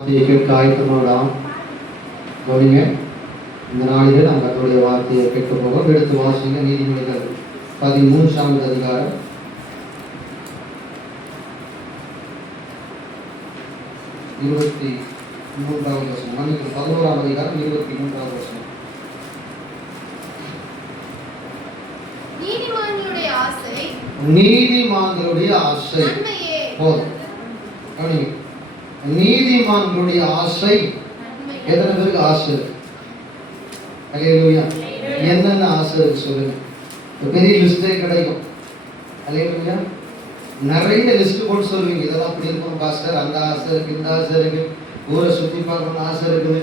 கேட்க ஆயத்தமாகலாம். கவனிங்க, இந்த நாளிலே நாம் கர்த்தருடைய வார்த்தையை கேட்க போகிறோம். எடுத்து வாசிங்க. நீதிமொழிகள் 13ஆம் அதிகாரம் 23வது வசனம். மன்னிக்கு 11ஆம் அதிகாரம் 23வது வசனம். நீதிமான்களுடைய ஆசை போதும். கவனிங்க, நீதிமான்களுடைய ஆசை. எத்தனை பேருக்கு ஆசை இருக்கு? அல்லேலூயா. என்னென்ன ஆசை இருக்கு சொல்லுங்க. பெரிய லிஸ்டே கிடைக்கும். அல்லேலூயா. நிறைய லிஸ்ட் போட்டு சொல்லுவீங்க. இதெல்லாம் அப்படி இருக்கும் பாஸ்டர், அந்த ஆசை இருக்கு, இந்த ஆசை இருக்கு, ஊரை சுற்றி பார்க்கணும்னு ஆசை இருக்குது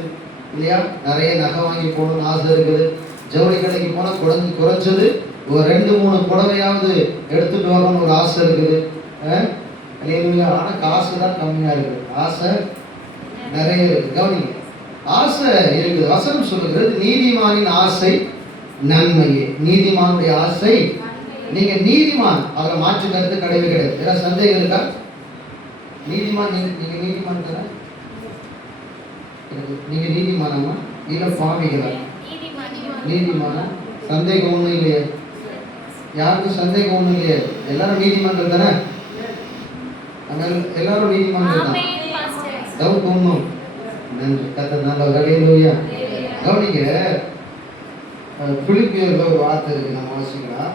இல்லையா, நிறைய நகை வாங்கி போகணும்னு ஆசை இருக்குது, ஜவுளி கடைக்கு போனால் குறைஞ்சது ஒரு 2-3 புடவையாவது எடுத்துட்டு வரணும்னு ஒரு ஆசை இருக்குது. அல்லேலூயா. ஆனால் காசு தான் கம்மியாக இருக்குது. ஆசை நிறைய இருக்குது. கவனிங்க, ஆசை இருக்குது. வசனம் சொல்லுகிறது நீதிமானின் ஆசை நன்மையே. நீதிமானுடைய ஆசை. நீங்க நீதிமான், அவரை மாற்று கருத்து கிடையவே கிடையாது. ஏதாவது சந்தேகம் இருக்கா? நீதிமான், நீங்க நீதிமான் தானே? நீங்க நீதிமானமா இல்ல பாவிகளா? நீதிமானா? சந்தேகம் ஒண்ணும் இல்லையே. யாருக்கும் சந்தேகம் ஒண்ணும் இல்லையே. எல்லாரும் நீதிமன்றம் தானே? எல்லாரும் நீதிமன்றம் தான். டவுட் ஒண்ணும் நன்றி. கத்தனால அல்லேலூயா. கவனிங்க, பிலிப்பியர்ல ஒரு வார்த்தை இருக்கு, நம்ம வாசிக்கலாம்.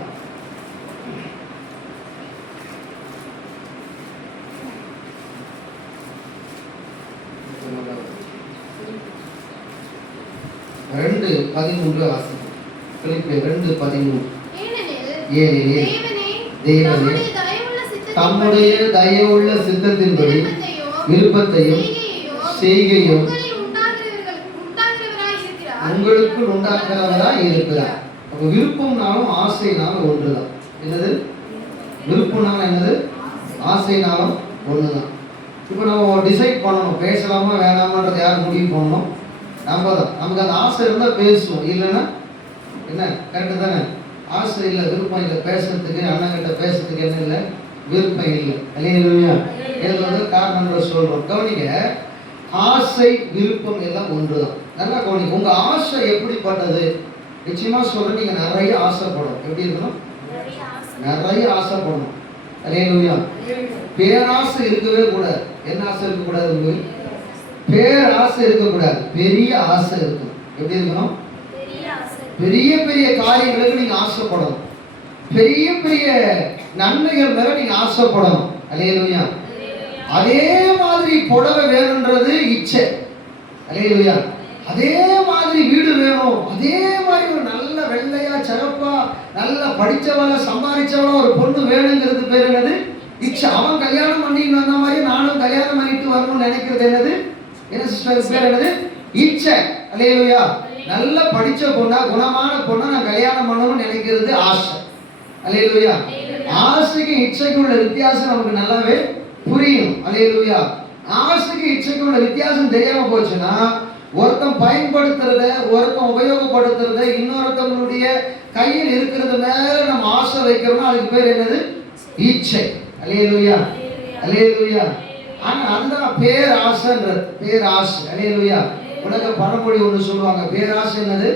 ரெண்டு 13 வாசிக்கும். பிலிப்பியர் 2:13. ஏனெனில் தேவனே தம்முடைய தயவுள்ள சித்தத்தின்படி விருப்பத்தையும் செய்கையும் உங்களுக்குள் உண்டாக்குறவராய் இருக்கிறார். அப்ப விருப்பம்னாலும் ஆசைனாலும் ஒன்றுதான். என்னது விருப்பம்னாலும் என்னது? ஆசைனாலும் ஒண்ணுதான். இப்போ நம்ம டிசைட் பண்ணணும், பேசலாமா வேணாமான்றது யார் முடிவு பண்ணணும்? நம்ம தான். நமக்கு அந்த ஆசை இருந்தால் பேசுவோம், இல்லைன்னா என்ன? கரெக்டு தானே? ஆசை இல்லை, விருப்பம் இல்லை பேசுறதுக்கு, அண்ணங்கிட்ட பேசுறதுக்கு என்ன இல்லை? விருப்பம் இல்லை. அல்லேலூயா. ஏதாவது காரணம் சொல்றோம். கவனிங்க, ஆசை விருப்பம் எல்லாம் ஒன்றுதான். நல்லா கவனிங்க. உங்க ஆசை எப்படிப்பட்டது? நிச்சயமா சொல்றேன், நீங்க நிறைய ஆசைப்படணும். எப்படி இருக்கணும்? நிறைய ஆசைப்படணும். அல்லேலூயா. பேராசை இருக்கவே கூடாது. என்ன ஆசை இருக்கக்கூடாது? உங்களுக்கு பேராசை இருக்கக்கூடாது, பெரிய ஆசை இருக்கும். எப்படி இருக்கணும்? பெரிய பெரிய காரியங்களுக்கு நீங்க ஆசைப்படணும். பெரிய பெரிய நன்மைகள் மேல நீங்க ஆசைப்படணும். அல்லேலூயா. அதே மாதிரி புடவை வேணும்ன்றது இச்சை. அல்லேலூயா. அதே மாதிரி வீடு வேணும், அதே மாதிரி ஒரு நல்ல வெள்ளையா சிறப்பா நல்ல படிச்சவள சம்பாதிச்சவள ஒரு பொண்ணு வேணுங்கிறது பேர் என்னது? இச்சை. அவன் கல்யாணம் பண்ணிட்டு வந்த மாதிரி நானும் கல்யாணம் பண்ணிட்டு வரணும்னு நினைக்கிறது என்னது? என்ன சிஸ்டர் பேர் என்னது? இச்சை. அல்லேலூயா. நல்ல படிச்ச பொண்ணா, குணமான பொண்ணா நான் கல்யாணம் பண்ணணும்னு நினைக்கிறது ஆசை. அல்லேலூயா. ஆசைக்கு இச்சைக்கு உள்ள வித்தியாசம் நமக்கு நல்லாவே புரியும். அல்லேலூயா. ஆசைக்கு இச்சைக்கு உள்ள வித்தியாசம் தெரியாம போச்சுன்னா, ஒருத்தன் பயன்படுத்துறத, ஒருத்தன் உபயோகப்படுத்துறத, இன்னொருத்தவங்களுடைய கையில் இருக்கிறது மேல நம்ம ஆசை வைக்கிறோம்னா அதுக்கு பேர் என்னது? இச்சை. அல்லேலூயா. அல்லேலூயா. ஆனா அதுதான் பேராசைன்றது. பேராசை. அல்லேலூயா. உலக பழமொழி ஒன்று சொல்லுவாங்க, பேராசை என்னது?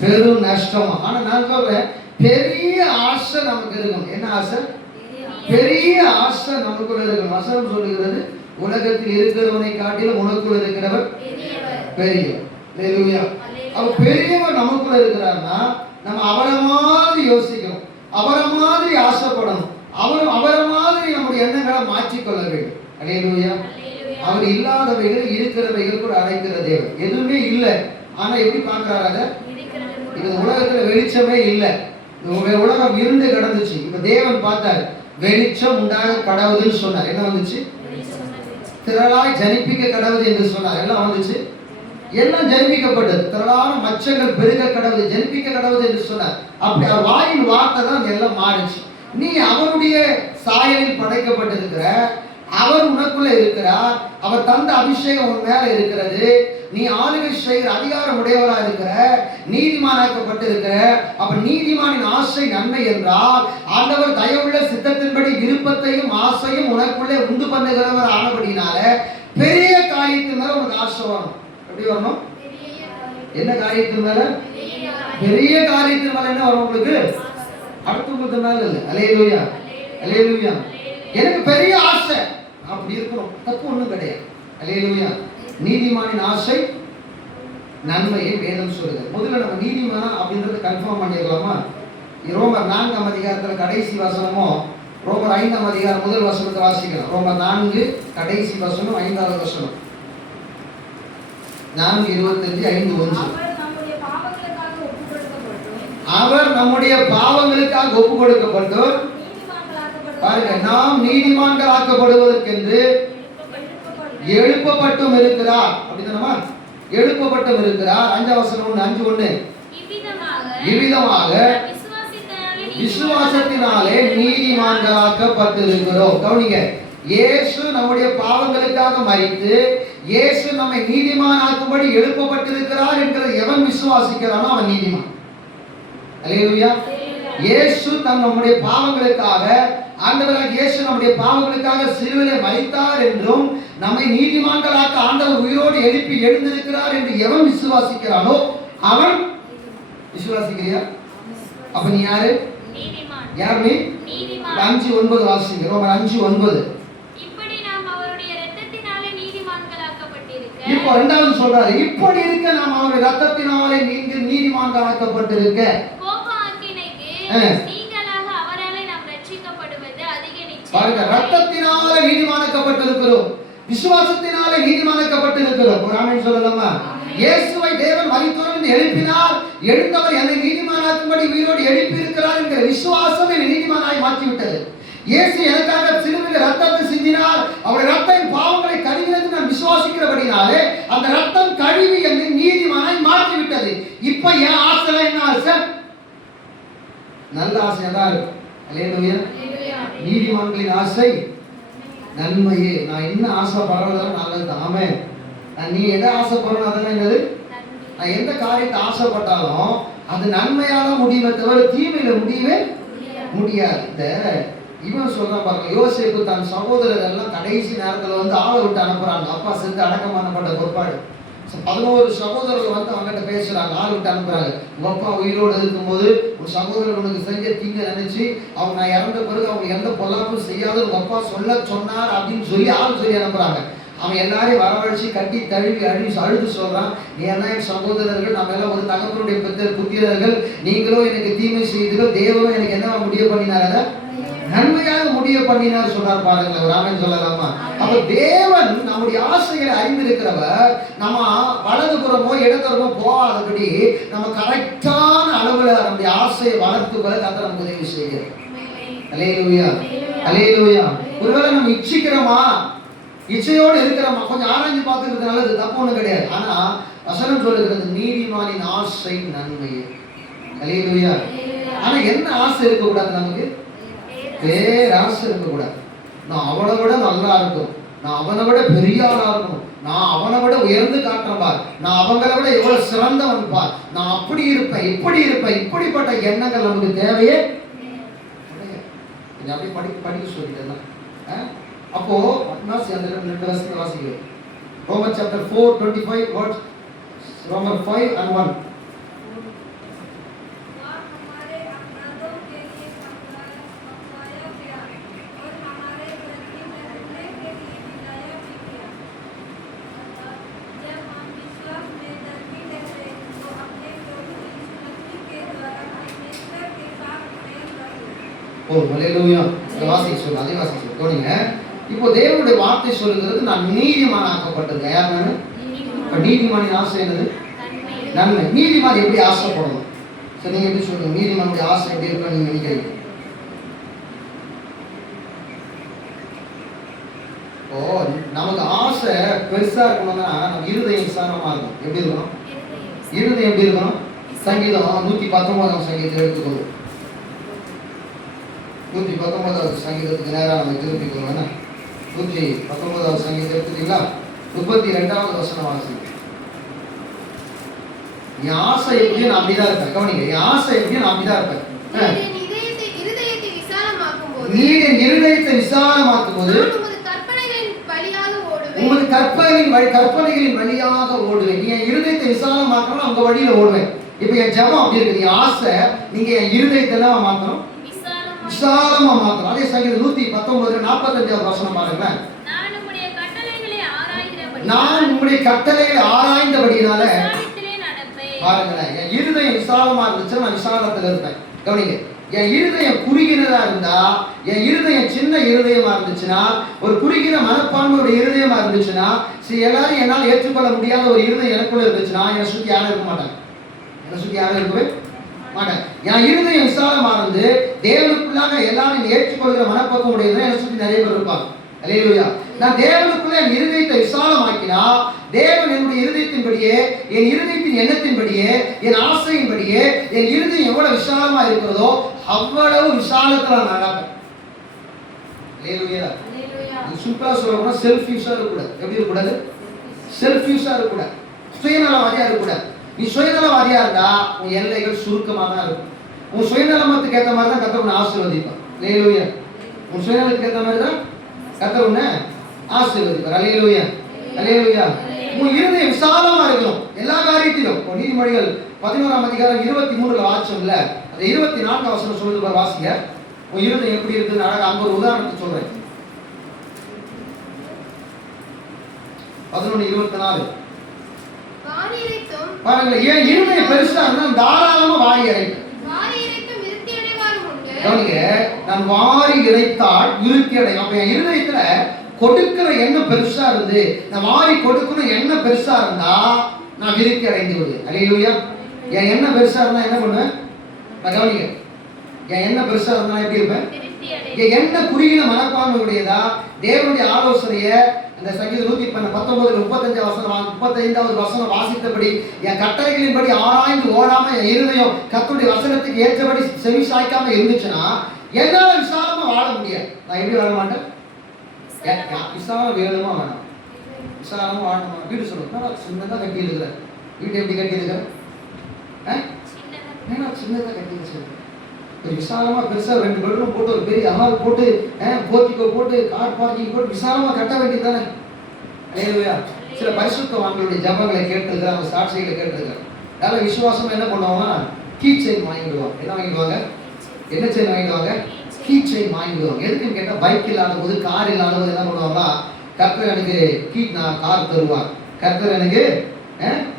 பெரும் நஷ்டமா. ஆனா நான் சொல்றேன், பெரிய ஆசை நமக்கு இருக்கும். என்ன ஆசை? பெரிய ஆசை நமக்குள்ள இருக்கும். வசனம் சொல்லுகிறது, உலகத்தில் இருக்கிறவனை காட்டிலும் உனக்குள்ள இருக்கிறவர் பெரியவர். அல்லேலூயா. அவ பெரியவர் நமக்குள்ள இருக்கிறார்னா நம்ம அவரை மாதிரி யோசிக்கணும், அவரை மாதிரி ஆசைப்படணும், அவரை மாதிரி நம்முடைய எண்ணங்களை மாற்றிக்கொள்ள வேண்டும். அல்லேலூயா. அவர் இல்லாதவைகள் இருக்கிறவைகள் கூட அழைக்கிற தேவன். எதுவுமே இல்லை, ஆனா எப்படி பார்க்கிறாராக? இது உலகத்துல வெளிச்சமே இல்லை, உலகம் இருந்து கிடந்துச்சு. இப்ப தேவன் பார்த்தார், வெளிச்சம் உண்டாக கடவுதுன்னு சொன்னார். என்ன வந்துச்சு? திரளாய் ஜனிப்பிக்க கடவுது என்று சொன்னார். எல்லாம் வந்துச்சு, எல்லாம் ஜனிப்பிக்கப்பட்டது. திரளான மச்சங்கள் பெருக கடவுது, ஜனிப்பிக்க கடவுது என்று சொன்னார். அப்படி அவர் வாயின் வார்த்தை தான் எல்லாம் மாறிச்சு. நீ அவருடைய சாயலில் படைக்கப்பட்டிருக்கிற, அவர் உனக்குள்ள இருக்கிறார், அவர் தந்த அபிஷேகம் உன் மேல இருக்கிறது, நீ ஆளுகை செய்கிற அதிகாரம் உடையவரா இருக்கிற, நீதிமானாக்கப்பட்டு இருக்கிற. அப்ப நீதிமானின் ஆசை நன்மை என்றால், ஆண்டவர் தயவுள்ள சித்தத்தின்படி விருப்பத்தையும் ஆசையும் உனக்குள்ளே உண்டு பண்ணுகிறவர் ஆனபடினால பெரிய காரியத்தின் மேல எப்படி வரணும்? என்ன காரியத்தின் மேல? பெரிய காரியத்தின் மேல என்ன வரும் உங்களுக்கு? அடுத்தவங்களுக்கு மேல இல்ல. அல்லேலூயா, அல்லேலூயா. எனக்கு பெரிய ஆசை, அப்படி இருக்கணும், தப்பு ஒண்ணும் கிடையாது. அல்லேலூயா. நீதிமானின் ஆசை நன்மையை வேதம் சொல்லுது. முதல்ல நம்ம நீதிமானா அப்படின்றத கன்ஃபார்ம் பண்ணிடலாமா? ரோமர் 4ஆம் அதிகாரத்துல கடைசி வசனமும் ரோமர் 5ஆம் அதிகாரம் முதல் வசனத்தை வாசிக்கலாம். ரோமர் 4 கடைசி வசனம் 5வது வசனம். 4:25-5:1. அவர் நம்முடைய பாவங்களுக்காக ஒப்பு கொடுக்கப்பட்டு பாருங்க, நாம் நீதிமான்களாக்கப்படுவதற்கென்று எழுப்பப்பட்டும் இருக்கிறார். அப்படிதானமா? எழுப்பப்பட்டும் இருக்கிறார். 5ஆம் வசனம் 5:1. இவ்விதமாக விசுவாசத்தினாலே நீதிமான்களாக்கப்பட்டிருக்கிறோம். கவனிங்க, இயேசு நம்முடைய பாவங்களுக்காக மரித்து இயேசு நம்மை நீதிமானாக்கும்படி எழுப்பப்பட்டிருக்கிறார் என்கிற எவன் விசுவாசிக்கிறானோ அவன் நீதிமான். அல்லேலூயா. இயேசு நம்முடைய பாவங்களுக்காக, ஆண்டவராகிய இயேசு நம்முடைய பாவங்களுக்காக சிலுவையிலே மரித்தார் என்றும் நம்மை நீதிமான்களாக்க ஆண்டவர் உயிரோடு எழுப்பி எழுந்திருக்கிறார் என்று எவன் விசுவாசிக்கிறானோ அவன் விசுவாசிக்கிறியா? அப்ப நீ யாரு? யார் நீ? 5:9 வாசிங்க. ரோமர் 5:9. இப்போ இரண்டாவது சொல்றாரு, இப்படி இருக்க நாம் அவருடைய இரத்தத்தினாலே நீதிமான்களாக்கப்பட்டிருக்க. பாருங்க, இரத்தத்தினாலே நீதிமானாக்கப்பட்டிருக்கிறோம், விசுவாசத்தினாலே நீதிமானாக்கப்பட்டிருக்கிறோம். ஒரு ஆமென் சொல்லலாமா? இயேசுவை தேவன் மரித்தோரிலிருந்து எழுப்பினார், எழுந்தவர் என்னை நீதிமானாக்கும்படி உயிரோடு எழுப்பி இருக்கிறார் என்கிற விசுவாசம் என்னை நீதிமானாய் மாற்றிவிட்டது. இயேசு எனக்காக சிலுவையில் ரத்தத்தை சிந்தினார், அவருடைய ரத்தம் பாவங்களை கழுவினது நான் விசுவாசிக்கிறபடினாலே அந்த ரத்தம் கழுவி என்னை நீதிமானாய் மாற்றிவிட்டது. இப்ப என் ஆசை என்ன ஆசை? நல்ல ஆசையா தான் இருக்கும். அல்லேலூயா. நீதிமான்களின் ஆசை நன்மையே. நான் என்ன ஆசைப்படுறதாலும் நல்லது. ஆமென். நீ எதை ஆசைப்படுறோம் அதெல்லாம் என்னது? நான் எந்த காரியத்தை ஆசைப்பட்டாலும் அது நன்மையால முடியுமே தவிர தீமையில முடியவே முடியாது. இந்த இவன் சொல்றான் பாருங்க, யோசேப்பு தன் சகோதரர் எல்லாம் கடைசி நேரத்துல வந்து ஆளை விட்டு அனுப்புறாங்க. அப்பா செத்து அடக்கம் பண்ணப்பட்ட பொறுப்பாடு 11 சகோதரர்கள் வந்து அவங்ககிட்ட பேசுறாங்க, ஆள் விட்டு அனுப்புறாங்க. உங்க அப்பா உயிரோடு இருக்கும்போது ஒரு சகோதரர் உனக்கு செஞ்ச தீங்க நினைச்சு அவங்க நான் இறந்த பிறகு அவங்க எந்த பொல்லாப்பும் செய்யாத உங்க அப்பா சொல்ல சொன்னார் அப்படின்னு சொல்லி ஆள் சொல்லி அனுப்புறாங்க. அவன் எல்லாரையும் வரவழைச்சு கட்டி தழுவி அழுது சொல்றான், நீ எல்லாம் என் சகோதரர்கள், நம்ம எல்லாம் ஒரு தகப்பனுடைய புத்திரர்கள், நீங்களும் எனக்கு தீமை செய்தீர்கள், தேவனும் எனக்கு என்ன முடிவு பண்ணினார? நன்மையாக முடிவு பண்ணினார் சொல்றார். பாருங்க, ஒரு ஆமென் சொல்லலாமா? அப்ப தேவன் நம்முடைய ஆசைகளை அறிந்திருக்கிறவர். நம்ம வலதுபுறமோ இடதுபுறமோ போகாதபடி நம்ம கரெக்டான அளவுல நம்முடைய ஆசையை வளர்த்துக்கொள்ள கர்த்தர் நமக்கு உதவி செய்கிறார். அல்லேலூயா, அல்லேலூயா. ஒருவேளை நம்ம இச்சிக்கிறோமா, இச்சையோடு இருக்கிறோமா, கொஞ்சம் ஆராய்ச்சி பார்த்துக்கிறது நல்லது, தப்பு ஒண்ணு கிடையாது. ஆனா வசனம் சொல்லுகிறது நீதிமானின் ஆசை நன்மையே. அல்லேலூயா. ஆனா என்ன ஆசை இருக்கக்கூடாது? நமக்கு பேராசை இருக்கக்கூடாது. நான் அவனை விட நல்லா இருக்கும், நான் அவனை விட பெரிய ஆளா இருக்கணும், நான் அவனை விட உயர்ந்து காட்டுறேன் பார், நான் அவங்களை விட எவ்வளவு சிறந்தவன் பார், நான் அப்படி இருப்பேன் இப்படி இருப்பேன், இப்படிப்பட்ட எண்ணங்கள் நமக்கு தேவையே அப்படி படிக்க சொல்லிட்டேன். அப்போ அந்த 2 வசனத்தை வாசிக்கிறோம். ரோமர் சாப்டர் 4:25 words. ரோமர் 5:1. ஓ ஹல்லேலூயா. வாசிக்க சொல்லுங்க, அதே வாசிக்க சொல்லுங்க. கவனிங்க, இப்போ தேவனுடைய வார்த்தை சொல்லுகிறது நான் நீதிமானாக்கப்பட்டது. யார் நானு? இப்ப நீதிமானின் ஆசை என்னது? நன்மை. நீதிமான் எப்படி ஆசைப்படணும்? சரி, நீங்க எப்படி சொல்லுங்க, நீதிமானுடைய ஆசை எப்படி இருக்குன்னு நீங்க நினைக்கிறீங்க? ஓ, நமக்கு ஆசை பெருசா இருக்கணும்னா நம்ம இருதயம் விசாரமா இருக்கும். எப்படி இருக்கணும்? இருதயம் எப்படி இருக்கணும்? சங்கீதம் 119ஆம் சங்கீதத்தை எடுத்துக்கொள்ளும். 119வது சங்கீதத்துக்கு நேராக நம்ம திருப்பிக்கொள்ளும். 119வது சங்கீதம் எடுத்துட்டீங்களா? 32வது வசனம் வாசிங்க. என் ஆசை எப்படியும் நான் அப்படிதான் இருப்பேன். கவனிங்க, என் ஆசை எப்படியும் நான் அப்படிதான் இருப்பேன். நீ என் இருதயத்தை விசாலமாக்கும் போது உமது கற்பனைகளின் வழியாக ஓடுவேன். நீ என் இருதயத்தை விசாலமாக்கணும், உங்க வழியில ஓடுவேன். இப்ப என் ஜெபம் அப்படி இருக்குது. என் ஆசை நீங்க என் இருதயத்தை எல்லாம் மாத்தணும், விசாலமா மாத்தணும். அதே சங்கீதம் 119:45 வசனம் பாருங்களேன். நான் உம்முடைய கட்டளைகளை ஆராய்ந்தபடியினால பாருங்களேன், என் இருதயம் விசாலமா இருந்துச்சுன்னா நான் விசாலத்துல இருப்பேன். கவனிங்க, என் இருதயம் குறுகினதா இருந்தா, என் இருதயம் சின்ன இருதயமா இருந்துச்சுன்னா, ஒரு குறுகின மனப்பான்மையோட இருதயமா இருந்துச்சுன்னா, எல்லாரும் என்னால் ஏற்றுக்கொள்ள முடியாத ஒரு இருதயம் எனக்குள்ள இருந்துச்சுன்னா, என்னை சுத்தி யாரும் இருக்க மாட்டாங்க. என்னை சுத்தி யாரும் இருக்கவே மாட்டாங்க. என் இருதயம் விசாலமா இருந்து தேவனுக்குள்ளாக எல்லாரும் ஏற்றுக்கொள்கிற மனப்பக்குவம் உடையது என்னை சுத்தி நிறைய பேர் இருப்பாங்க. அல்லேலூயா. நான் தேவனுக்குள்ள என் இருதயத்தை விசாலமாக்கினா, தேவன் என்னுடைய இருதயத்தின்படியே, என் இருதயத்தின் எண்ணத்தின்படியே, என் ஆசையின்படியே என் இருதயம் எவ்வளவு விசாலமா இருக்கிறதோ அவ்வளவு விசாலத்துல நான் நடப்பேன். அல்லேலூயா. சிம்பிளா சொல்லணும்னா செல்ஃபிஷா இருக்கக்கூடாது. எப்படி இருக்கக்கூடாது? செல்ஃபிஷா இருக்கக்கூடாது, சுயநலவாதியா இருக்கக்கூடாது. நீ சுயநலவாதியா இருந்தா உன் எல்லைகள் சுருக்கமாக தான் இருக்கும். உன் சுயநலமத்துக்கு ஏற்ற மாதிரி தான் கர்த்தர் உன்னை ஆசீர்வதிப்பார். அல்லேலூயா. உன் சுயநலத்துக்கு ஏற்ற மாதிரி தான் கர்த்தர் உன்னை ஆசீர்வதிப்பார். அல்லேலூயா. அல்லேலூயா. உன் இருதயம் விசாலமா இருக்கணும் எல்லா காரியத்திலும். நீதிமொழிகள் 11:23 வாசிச்சோம்ல, அந்த 24 வசனம் சொல்லுது பாரு, வாசிங்க. உன் இருதயம் எப்படி இருக்குன்னு அழகா அங்க ஒரு உதாரணத்தை சொல்றேன். 11:24 பாருங்க. ஏன் இருதயம் பெருசா இருந்தா தாராளமா வாரி இறைக்கும். நான் வாரி இறைத்தால் விருத்தி அடையும். அப்ப என் இருதயத்துல கொடுக்கிற எண்ணம் பெருசா இருந்து, நான் வாரி கொடுக்கணும் எண்ணம் பெருசா இருந்தா நான் விருத்தி அடைந்து விடுவேன். அல்லேலூயா. என் எண்ணம் பெருசா இருந்தா என்ன பண்ணுவேன்? நான் கவனிங்க, என் எண்ணம் பெருசா இருந்தா எப்படி இருப்பேன்? என் எண்ணம் குறுகின மனப்பான்மையுடையதா தேவனுடைய ஆலோசனைய அந்த சங்கீதம் 119:35 வசனம் வாசித்தபடி என் கட்டளைகளின்படி ஆராய்ந்து ஓடாம என் இருதயம் கர்த்தருடைய வசனத்துக்கு ஏற்றபடி செவி சாய்க்காம இருந்துச்சுன்னா என்னால விசாலமா வாழ முடியாது. நான் எப்படி வாழ மாட்டேன்? விசாலம் வேணுமா வேணாம்? விசாலமா வாழணுமா? வீடு சொல்லணும், சின்னதா கட்டி இருக்கிறேன். வீடு எப்படி கட்டி இருக்கிறேன்? சின்னதா கட்டி வச்சிருக்கேன். ஒரு விசாலமா பெருசா 2 பெட்ரூம் போட்டு ஒரு பெரிய ஹால் போட்டு போர்ட்டிகோ போட்டு கார் பார்க்கிங் போட்டு விசாலமா கட்ட வேண்டியதானே? அல்லேலூயா. சில பரிசுத்தவான்களுடைய ஜெபங்களை கேட்டிருக்கிறேன், அவங்க சாட்சிகளை கேட்டிருக்கிறேன். அதனால விசுவாசம் என்ன பண்ணுவாங்கன்னா கீ செயின் வாங்கிடுவாங்க. என்ன வாங்கிடுவாங்க? என்ன செயின் வாங்கிடுவாங்க? கீ செயின் வாங்கிடுவாங்க. எதுக்குன்னு கேட்டால் பைக் இல்லாத போது, கார் இல்லாத போது என்ன பண்ணுவாங்கன்னா, கர்த்தர் எனக்கு நான் கார் தருவார், கர்த்தர் எனக்கு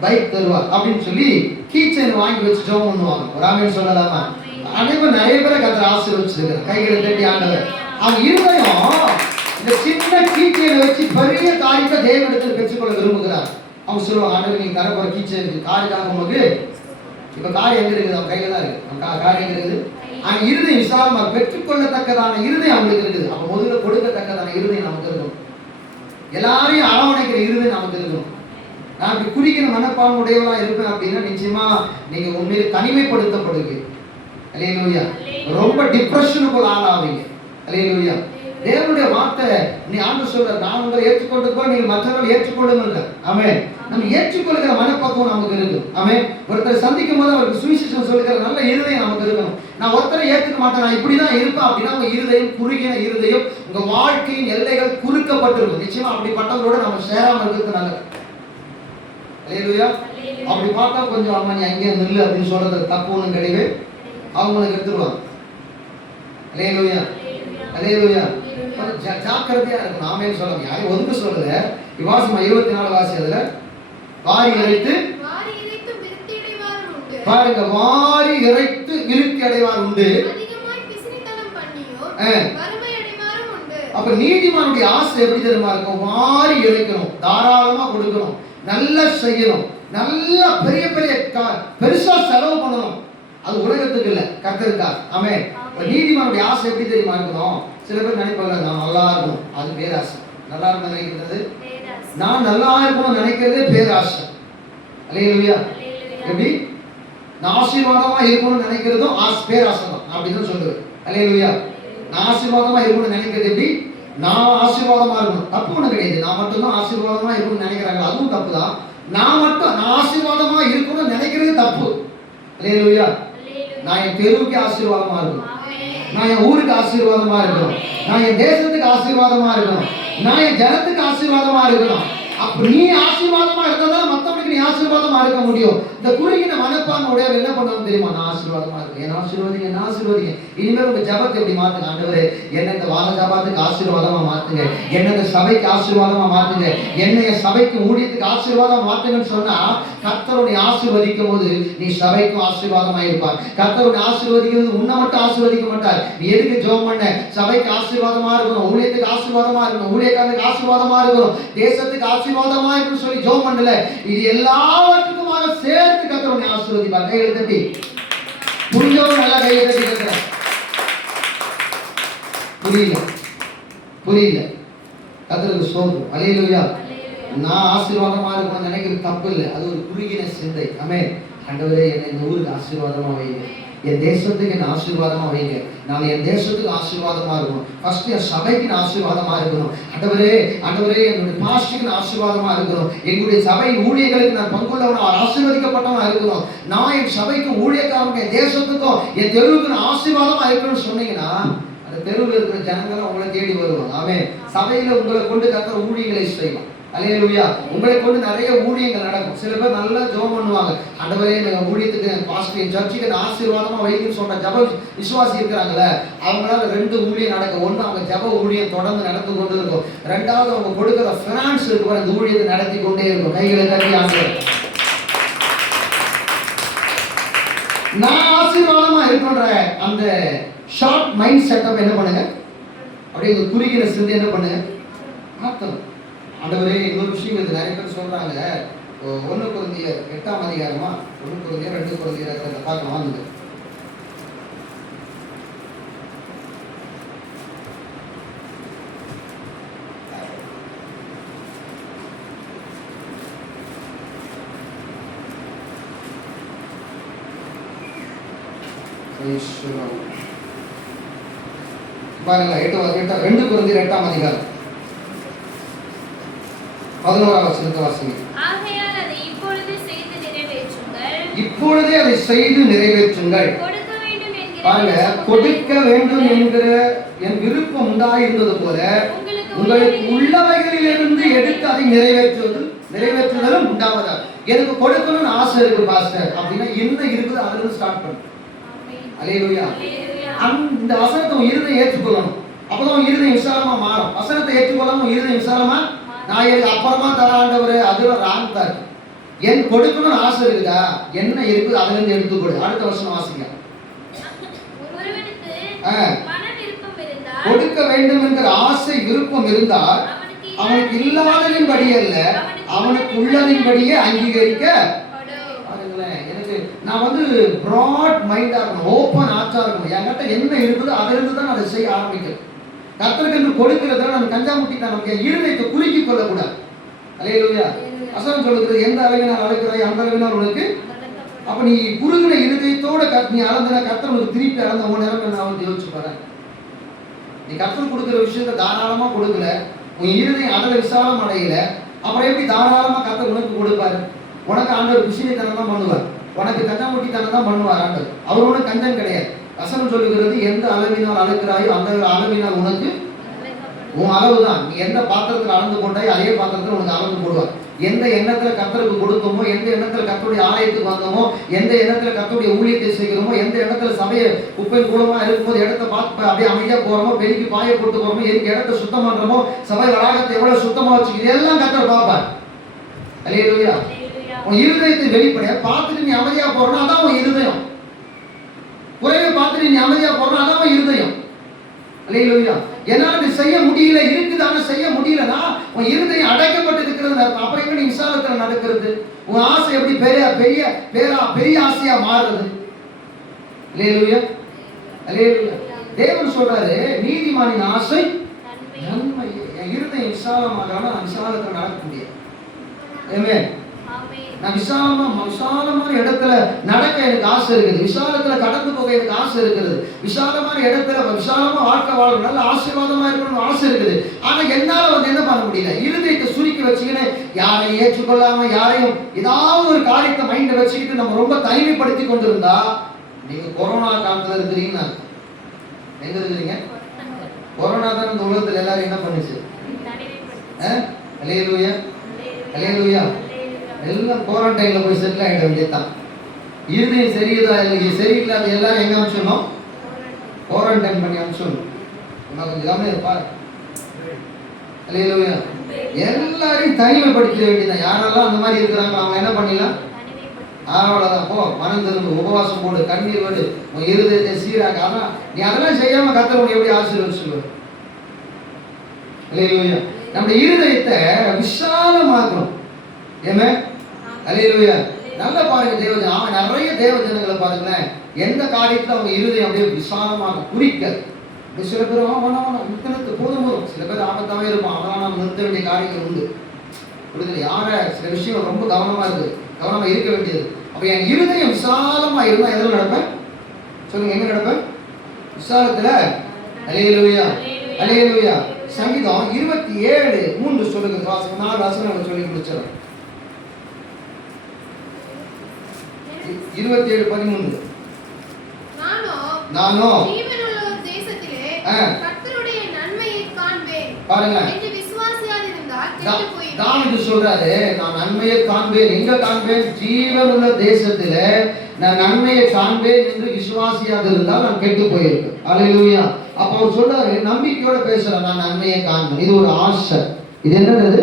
பைக் தருவார் அப்படின்னு சொல்லி கீ செயின் வாங்கி வச்சு ஜெபம் பண்ணுவாங்க. ஒரு ஆமென் சொல்லலாமா? அனைவரும் நிறைய பேரை கர்த்தர் ஆசீர்வதிச்சிருக்கிறார். கைகளை தட்டி ஆண்டவர். அவங்க இருதயம் இந்த சின்ன கீச்சையை வச்சு பெரிய காரியத்தை தேவனிடத்தில் பெற்றுக்கொள்ள விரும்புகிறார். அவங்க சொல்லுவாங்க, ஆண்டவர் நீங்க தர போற கீச்சை காருக்காக உங்களுக்கு இப்ப கார் எங்க இருக்குது? அவங்க கையில தான் இருக்கு. கார் எங்க இருக்குது? அவங்க இருதயம் விசாலமா பெற்றுக்கொள்ளத்தக்கதான இருதயம் அவங்களுக்கு இருக்குது. அப்ப முதல்ல கொடுக்கத்தக்கதான இருதயம் நமக்கு இருக்கணும். எல்லாரையும் அரவணைக்கிற இருதயம் நமக்கு இருக்கணும். நான் இப்படி குறிக்கிற மனப்பான்மை உடையவளா இருப்பேன் அப்படின்னா நிச்சயமா நீங்க உண்மையிலே தனிமைப்படுத்தப்படுவீங்க. அல்லேலூயா. ரொம்ப டிப்ரெஷனுக்குள்ள ஆளாவீங்க. அல்லேலூயா. தேவனுடைய வார்த்தை நீ ஆண்டு சொல்ற, நான் உங்களை ஏற்றுக்கொண்டது போல நீங்கள் மற்றவர்கள் ஏற்றுக்கொள்ளுங்க. ஆமென். நம்ம ஏற்றுக்கொள்கிற மனப்பக்குவம் நமக்கு இருக்கும். ஆமென். ஒருத்தரை சந்திக்கும் போது அவருக்கு சுவிசேஷம் சொல்லுகிற நல்ல இருதயம் நமக்கு இருக்கணும். நான் ஒருத்தரை ஏற்றுக்க மாட்டேன், நான் இப்படிதான் இருப்பேன் அப்படின்னா உங்க இருதயம் குறுகின இருதயம், உங்க வாழ்க்கையின் எல்லைகள் குறுக்கப்பட்டிருக்கும். நிச்சயமா அப்படிப்பட்டவங்களோட நம்ம சேராம இருக்கிறது நல்லது. அல்லேலூயா. அப்படி பார்த்தா கொஞ்சம் அம்மா நீ அங்கே நில்லு அப்படின்னு சொல்றது தப்பு ஒன்றும் கிடையவே அவங்களுக்கு எடுத்துருவாங்க. அல்லேலூயா. அல்லேலூயா. ஜாக்கிரதையா இருக்கணும். ஆமென் சொல்லுங்க. யாரையும் ஒதுக்க சொல்லல. வாசிமா 24 வாசி. அதுல வாரி இறைத்து பாருங்க, வாரி இறைத்து விருத்தி அடைவார் உண்டு. அப்ப நீதிமானுடைய ஆசை எப்படி தெரியுமா இருக்கும்? வாரி இறைக்கணும், தாராளமா கொடுக்கணும், நல்லா செய்யணும், நல்லா பெரிய பெரிய பெருசா செலவு பண்ணணும். அது உலகத்துக்கு இல்ல, கர்த்தருக்காக. ஆமென். நீதிமானுடைய ஆசை எப்படி தெரியுமா இருக்கணும்? சில பேர் நினைப்பாங்க நான் நல்லா இருக்கணும், அது பேராசை. நல்லா இருக்கணும் நினைக்கிறது, நான் நல்லா இருக்கணும் நினைக்கிறதே பேராசை. அல்லேலூயா. எப்படி? நான் ஆசீர்வாதமா இருக்கணும்னு நினைக்கிறதும் பேராசை தான். அப்படிதான் சொல்லுவேன். அல்லேலூயா. நான் ஆசீர்வாதமா இருக்கணும்னு நினைக்கிறது எப்படி? நான் ஆசீர்வாதமா இருக்கணும், தப்பு ஒண்ணு கிடையாது. நான் மட்டும் தான் ஆசீர்வாதமா இருக்கணும்னு நினைக்கிறாங்க, அதுவும் தப்பு தான். நான் ஆசீர்வாதமா இருக்கணும்னு நினைக்கிறது தப்பு. அல்லேலூயா. நான் என் தெருவுக்கு ஆசீர்வாதமா இருக்கணும், நான் என் ஊருக்கு ஆசீர்வாதமா இருக்கணும், நான் என் தேசத்துக்கு ஆசீர்வாதமா இருக்கணும், நான் என் ஜனத்துக்கு ஆசீர்வாதமா இருக்கணும். அப்ப நீ ஆசீர்வாதமா இருந்தாதான் மத்தவனுக்கு நீ ஆசீர்வாதமா இருக்க முடியும். இந்த குறுகின மனப்பான்மை உடையவர் என்ன பண்ணுவாங்க தெரியுமா? நான் ஆசீர்வாதமா இருக்கேன், என்ன ஆசீர்வாதிங்க, என்ன ஆசீர்வாதிங்க. இனிமேல் உங்க ஜபத்தை எப்படி மாத்துங்க? ஆண்டவரே என்ன இந்த வார ஜபத்துக்கு ஆசீர்வாதமா மாத்துங்க, என்ன இந்த சபைக்கு ஆசீர்வாதமா மாத்துங்க, என்னைய சபைக்கு ஊழியத்துக்கு ஆசீர்வாதமா மாத்துங்கன்னு சொன்னா கர்த்தர் உன்னை ஆசீர்வதிக்கும் போது நீ சபைக்கும் ஆசீர்வாதமா இருப்பார். கர்த்தர் உன்னை ஆசீர்வதிக்கிறது உன்னை மட்டும் ஆசீர்வதிக்க மாட்டார். நீ எதுக்கு ஜெபம் பண்ண? சபைக்கு ஆசீர்வாதமா இருக்கணும், ஊழியத்துக்கு ஆசீர்வாதமா இருக்கணும், ஊழியக்காரனுக்கு ஆசீர்வாதமா இருக்கணும், தேசத்துக்கு ஆசீர்வாதமா இருக்குன்னு சொல்லி ஜெபம் பண்ணல. இது எல்லாவற்றுக்குமாக சேர்த்து கர்த்தர் உன்னை ஆசீர்வதிப்பார். கையை தட்டி புரிஞ்சவங்க நல்லா கையை தட்டி கேட்கிறேன். புரியல கர்த்தருக்கு ஸ்தோத்திரம். அல்லேலூயா. நான் ஆசீர்வாதமா இருக்கணும்னு நினைக்கிறது தப்பு இல்லை, அது ஒரு குறுகின சிந்தை. ஆமென். ஆண்டவரே என்னை இந்த ஊருக்கு ஆசீர்வாதமா வைங்க, என் தேசத்துக்கு என்ன ஆசீர்வாதமா வைங்க, நான் என் தேசத்துக்கு ஆசீர்வாதமா இருக்கணும், ஃபர்ஸ்ட் என் சபைக்கு நான் ஆசீர்வாதமா இருக்கணும். ஆண்டவரே என்னுடைய பாஸ்டருக்கு நான் ஆசீர்வாதமா இருக்கணும், எங்களுடைய சபையின் ஊழியர்களுக்கு நான் பங்குள்ளவனா ஆசீர்வதிக்கப்பட்டவனா இருக்கணும், நான் என் சபைக்கு ஊழியக்காரங்க என் தேசத்துக்கும் என் தெருவுக்கு நான் ஆசீர்வாதமா இருக்கணும்னு சொன்னீங்கன்னா அந்த தெருவில் இருக்கிற ஜனங்களும் உங்களை தேடி வருவாங்க. ஆமென். சபையில உங்களை கொண்டு கர்த்தர் ஊழியங்களை செய்வான். அல்லேலூயா. உங்களை கொண்டு நிறைய ஊழியங்கள் நடக்கும். சில பேர் நல்லா ஜெபம் பண்ணுவாங்க, ஆண்டவரே எங்க ஊழியத்துக்கு பாஸ்டர் சர்ச்சுக்கு ஆசீர்வாதமா வைங்கன்னு சொன்ன ஜெப விசுவாசி இருக்கிறாங்கல்ல, அவங்களால 2 ஊழியம் நடக்கும். ஒன்று அவங்க ஜெப ஊழியம் தொடர்ந்து நடந்து கொண்டு இருக்கும், 2வது அவங்க கொடுக்கிற ஃபினான்ஸ் இருக்கு, அந்த ஊழியத்தை நடத்தி கொண்டே இருக்கும். கைகளை தட்டி ஆண்டவர் நான் ஆசீர்வாதமா இருக்கின்ற அந்த ஷார்ட் மைண்ட் செட்டப் என்ன பண்ணுங்க, அப்படியே குறுகின சிந்தை என்ன பண்ணுங்க மாத்தணும். ஆண்டவரே இன்னொரு விஷயம் இது நிறைய பேர் சொல்றாங்க, 1 கொரிந்தியர் 8ஆம் அதிகாரமா 1 கொரிந்தியர் 2 கொரிந்தியர் பார்க்கலாம் வாங்க. பாருங்க 2 கொரிந்தியர் 8ஆம் அதிகாரம் 11ஆம் வசனத்தை வாசிங்க. ஆகையால் அதை இப்பொழுதே அதை செய்து நிறைவேற்றுங்கள். பாருங்க, கொடுக்க வேண்டும் என்கிற என் விருப்பம் உண்டாயிருந்தது போல உங்களுக்கு உள்ளவைகளிலிருந்து எடுத்து அதை நிறைவேற்றுதலும் உண்டாவதா. எனக்கு கொடுக்கணும்னு ஆசை இருக்கு பாஸ்டர் அப்படின்னா என்ன இருக்குது அதுல இருந்து ஸ்டார்ட் பண்ணு. அல்லேலூயா. அந்த வசனத்தை உன் இருதயம் ஏற்றுக்கொள்ளணும், அப்பதான் உன் இருதயம் விசாலமா மாறும். வசனத்தை ஏற்றுக்கொள்ளாம உன் இருதயம் விசாலமா நான் எனக்கு அப்புறமா தர ஆண்டவரே அதுல ராங் தான். என் கொடுக்கணும்னு ஆசை இருக்குதா, என்ன இருக்குது அதுல இருந்து எடுத்துக்கொடு. அடுத்த வருஷம் வாசிங்க. கொடுக்க வேண்டும் என்கிற ஆசை விருப்பம் இருந்தால் அவனுக்கு இல்லாததின் படி அல்ல அவனுக்கு உள்ளதின் படியே அங்கீகரிக்க. பாருங்களேன், எனக்கு நான் பிராட் மைண்டா இருக்கணும், ஓப்பன் ஆர்ட்டா இருக்கணும். என்கிட்ட என்ன இருக்குதோ அதுல இருந்து தான் அதை செய்ய ஆரம்பிக்கணும். கர்த்தருக்கு என்று கொடுக்கிறத நம்ம கஞ்சாமுட்டிட்டா நமக்கு இருதயத்தை குறுக்கி கொள்ளக்கூடாது. அல்லேலூயா. வசனம் சொல்லுகிறது, எந்த அளவினால் அளக்கிறாய் அந்த அளவினால் உனக்கு. அப்ப நீ குறுகின இருதயத்தோட நீ அளந்தன கர்த்தர் உனக்கு திருப்பி அளந்த உன் நேரம் என்ன யோசிச்சு பாரு. நீ கர்த்தர் கொடுக்குற விஷயத்த தாராளமா கொடுக்கல, உன் இருதயம் அதில் விசாலம் அடையல, அப்புறம் எப்படி தாராளமா கர்த்தர் உனக்கு கொடுப்பாரு? உனக்கு ஆண்டவர் குஷினித்தனம் தான் பண்ணுவார், உனக்கு கஞ்சாமுட்டித்தனம் தான் பண்ணுவார் ஆண்டவர். அவர் ஒன்றும் கஞ்சன் கிடையாது. வசனம் சொல்லுகிறது, எந்த அளவினால் அளக்கிறாயோ அந்த அளவினால் உனக்கு உன் அளவு தான். நீ எந்த பாத்திரத்தில் அளந்து கொண்டாயோ அதே பாத்திரத்தில் உனக்கு அளந்து போடுவார். எந்த எண்ணத்துல கர்த்தருக்கு கொடுத்தோமோ, எந்த எண்ணத்துல கர்த்தருடைய ஆலயத்துக்கு வந்தோமோ, எந்த எண்ணத்துல கர்த்தருடைய ஊழியத்தை செய்கிறோமோ, எந்த இடத்துல சபையை குப்பை கூலமா இருக்கும்போது இடத்த பார்த்து அப்படியே அமைதியா போறோமோ, பெருக்கி பாய போட்டு போறோமோ, எதுக்கு இடத்த சுத்தம் பண்றோமோ, சபை வளாகத்தை எவ்வளவு சுத்தமா வச்சுக்கிது எல்லாம் கர்த்தர் பார்ப்பார். அல்லேலூயா. உன் இருதயத்தை வெளிப்படைய பார்த்துட்டு நீ அமைதியா போறோம்னா அதான் உன் இருதயம். குறைவை பார்த்துட்டு நீ அமைதியா போறோம் அதான் உன் இருதயம். அல்லேலூயா. என்னால இது செய்ய முடியல, இருக்குதான செய்ய முடியலன்னா உன் இருதயம் அடைக்கப்பட்டு இருக்கிறது அர்த்தம். அப்புறம் எங்க நீ விசாலத்துல நடக்கிறது? உன் ஆசை எப்படி பெரிய ஆசையா மாறுது? அல்லேலூயா. அல்லேலூயா. தேவன் சொல்றாரு, நீதிமானின் ஆசை நன்மை. என் இருதயம் விசாலமாக நான் விசாலத்துல நடக்க முடியாது. ஆமென். நான் விசாலமான இடத்துல நடக்க எனக்கு ஆசை இருக்குது, விசாலத்துல கடந்து போக எனக்கு ஆசை இருக்குது, விசாலமான இடத்துல விசாலமா வாழ்க்கை வாழணும், நல்ல ஆசீர்வாதமா இருக்கணும்னு ஆசை இருக்குது. ஆனா என்னால என்ன பண்ண முடியல, இருதயத்தை சுருக்கி வச்சுக்கின்னு யாரையும் ஏற்றுக்கொள்ளாம யாரையும் ஏதாவது ஒரு காரியத்தை மைண்ட வச்சுக்கிட்டு நம்ம ரொம்ப தனிமைப்படுத்தி கொண்டிருந்தா நீங்க கொரோனா காலத்துல இருக்கிறீங்கன்னா எங்க இருக்கிறீங்க? கொரோனா தான் இந்த உலகத்துல எல்லாரும் என்ன பண்ணுச்சு? அல்லேலூயா, அல்லேலூயா. எல்லாம் குவாரண்டைன்ல போய் செட்டில் ஆகிட வேண்டியதுதான். இருதயம் சரியுதா இல்லை சரியில்லாத எல்லாரும் எங்க அனுப்பிச்சணும்? குவாரண்டைன் பண்ணி அனுப்பிச்சணும். கொஞ்சம் கவனம் இருப்பாரு. அல்லேலூயா. எல்லாரையும் தனிமைப்படுத்த வேண்டியதான். யாரெல்லாம் அந்த மாதிரி இருக்கிறாங்க அவங்க என்ன பண்ணிடலாம்? அவ்வளோதான். போ, மனம் திரும்ப, உபவாசம் போடு, கண்ணீர் விடு, உன் இருதயத்தை சீராக. ஆனால் நீ அதெல்லாம் செய்யாம கர்த்தர் உன்னை எப்படி ஆசீர்வாதம் சொல்லுவார்? அல்லேலூயா. நம்முடைய இருதயத்தை விசாலமாக்கணும். ஏமே? அல்லேலூயா. நல்லா பாருங்க தேவஜன். அவன் நிறைய தேவஜனங்களை பாருங்களேன், எந்த காரியத்தில் அவங்க இருதயம் அப்படியே விசாலமாக குறிக்காது. சில பேர் நிறுத்தத்து போதும் போதும், சில பேர் ஆபத்தாவே இருப்பான். அவனால் நம்ம நிறுத்த வேண்டிய காரியங்கள் உண்டு. புரியுது? யார சில விஷயம் ரொம்ப கவனமா இருக்கு, கவனமா இருக்க வேண்டியது. அப்ப என் இருதயம் விசாலமா இருந்தா எதில் நடப்பேன்? சொல்லுங்க, எங்க நடப்பேன்? விசாலத்துல. அல்லேலூயா, அல்லேலூயா. சங்கீதம் 27:3 சொல்லுங்க. 4 வசனங்களை சொல்லி முடிச்சிடறேன். 27:13. நானோ கர்த்தருடைய நன்மையை காண்பேன். பாருங்க, என்று விசுவாசியாய் இருந்தால் கெட்டு போய்விடும். தாவீது சொல்றாரு, நான் நன்மையை காண்பேன். எங்க காண்பேன்? ஜீவனுள்ள தேசத்திலே நான் நன்மையை காண்பேன் என்று விசுவாசியாக இருந்தால் நான் கெட்டு போயிருப்பேன். அல்லேலூயா. அப்ப அவர் சொல்றாரு, நம்பிக்கையோட பேசுறேன், நான் நன்மையை காண்பேன். இது ஒரு ஆசை. இது என்னது?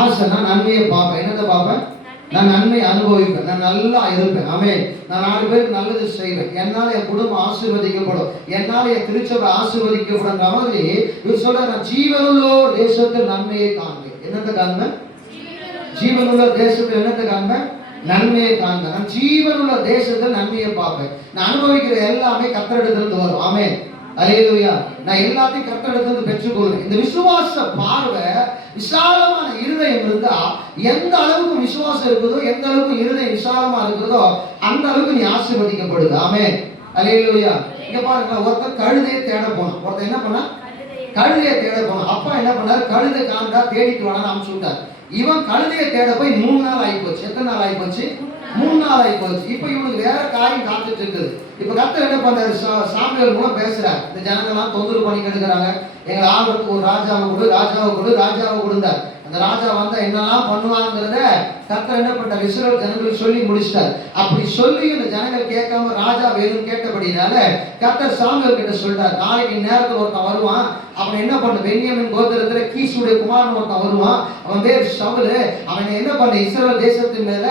ஆசை. நான் நன்மையை பார்ப்பேன். என்னத்தை பார்ப்பேன்? நான் நன்மை அனுபவிப்பேன். நான் நல்லா இருப்பேன். ஆமென். நான் 4 பேருக்கு நல்லது செய்வேன். என்னால என் குடும்பம் ஆசீர்வதிக்கப்படும், என்னால என் திருச்சபை ஆசீர்வதிக்கப்படும். மாதிரி இவர் சொல்ற, நான் ஜீவனுள்ள தேசத்தில் நன்மையை காண்பேன். என்னத்தை காண்பேன்? ஜீவனுள்ள தேசத்தில் என்னத்தை காண்பேன்? நன்மையை காண்பேன். நான் ஜீவனுள்ள தேசத்தில் நன்மையை பார்ப்பேன். நான் அனுபவிக்கிற எல்லாமே கர்த்தரிடத்திலிருந்து வரும். ஆமென். அல்லேலூயா. நான் எல்லாத்தையும் கர்த்தரிடத்திலிருந்து பெற்றுக்கொள்வேன். இந்த விசுவாச பார்வை, விசாலமான இருதயம் இருந்தா, எந்த அளவுக்கு விசுவாசம் இருக்குதோ, எந்த அளவுக்கு இருதயம் விசாலமா இருக்குதோ, அந்த அளவுக்கு நீ ஆசீர்வதிக்கப்படுது. ஆமென். அல்லேலூயா. இங்க பாருங்க, ஒருத்தர் கழுதையை தேட போனான். ஒருத்தர் என்ன பண்ணா? கழுதையை தேட போனான். அப்பா என்ன பண்ணாரு? கழுதை காண்டா, தேடிட்டு வாடான்னு அனுப்பிச்சு விட்டார். இவன் கழுதையை தேட போய் 3 நாள் ஆகி போச்சு. எத்தனை நாள் ஆகி போச்சு? 3 நாள் ஆகி போச்சு. இப்ப இவனுக்கு வேற காரியம் காத்துட்டு இருக்குது. இப்ப கர்த்தர் என்ன பண்றாரு? சாமுவேல் மூலம் பேசுறார். இந்த ஜனங்கள்லாம் தொந்தரவு பண்ணி கெடுக்கிறாங்க, எங்களை ஆளுக்கு ஒரு ராஜாவை கொடு, ராஜாவை கொடு, ராஜாவை கொடுந்தார். அந்த ராஜா வந்தா என்னெல்லாம் பண்ணுவாங்கிறத கர்த்தர் என்ன பண்றார்? இஸ்ரவேல் ஜனங்களுக்கு சொல்லி முடிச்சிட்டார். அப்படி சொல்லி இந்த ஜனங்கள் கேட்காம ராஜா வேணும் கேட்டபடினால கர்த்தர் சாமுவேல் கிட்ட சொல்றார், நாளைக்கு நேரத்தில் ஒருத்தன் வருவான், அவன் என்ன பண்ண? பென்யமின் கோத்திரத்துல கீசுடைய குமாரன் ஒருத்தன் வருவான், அவன் பேர் சவுல். அவன் என்ன பண்ண? இஸ்ரவேல் தேசத்தின் மேல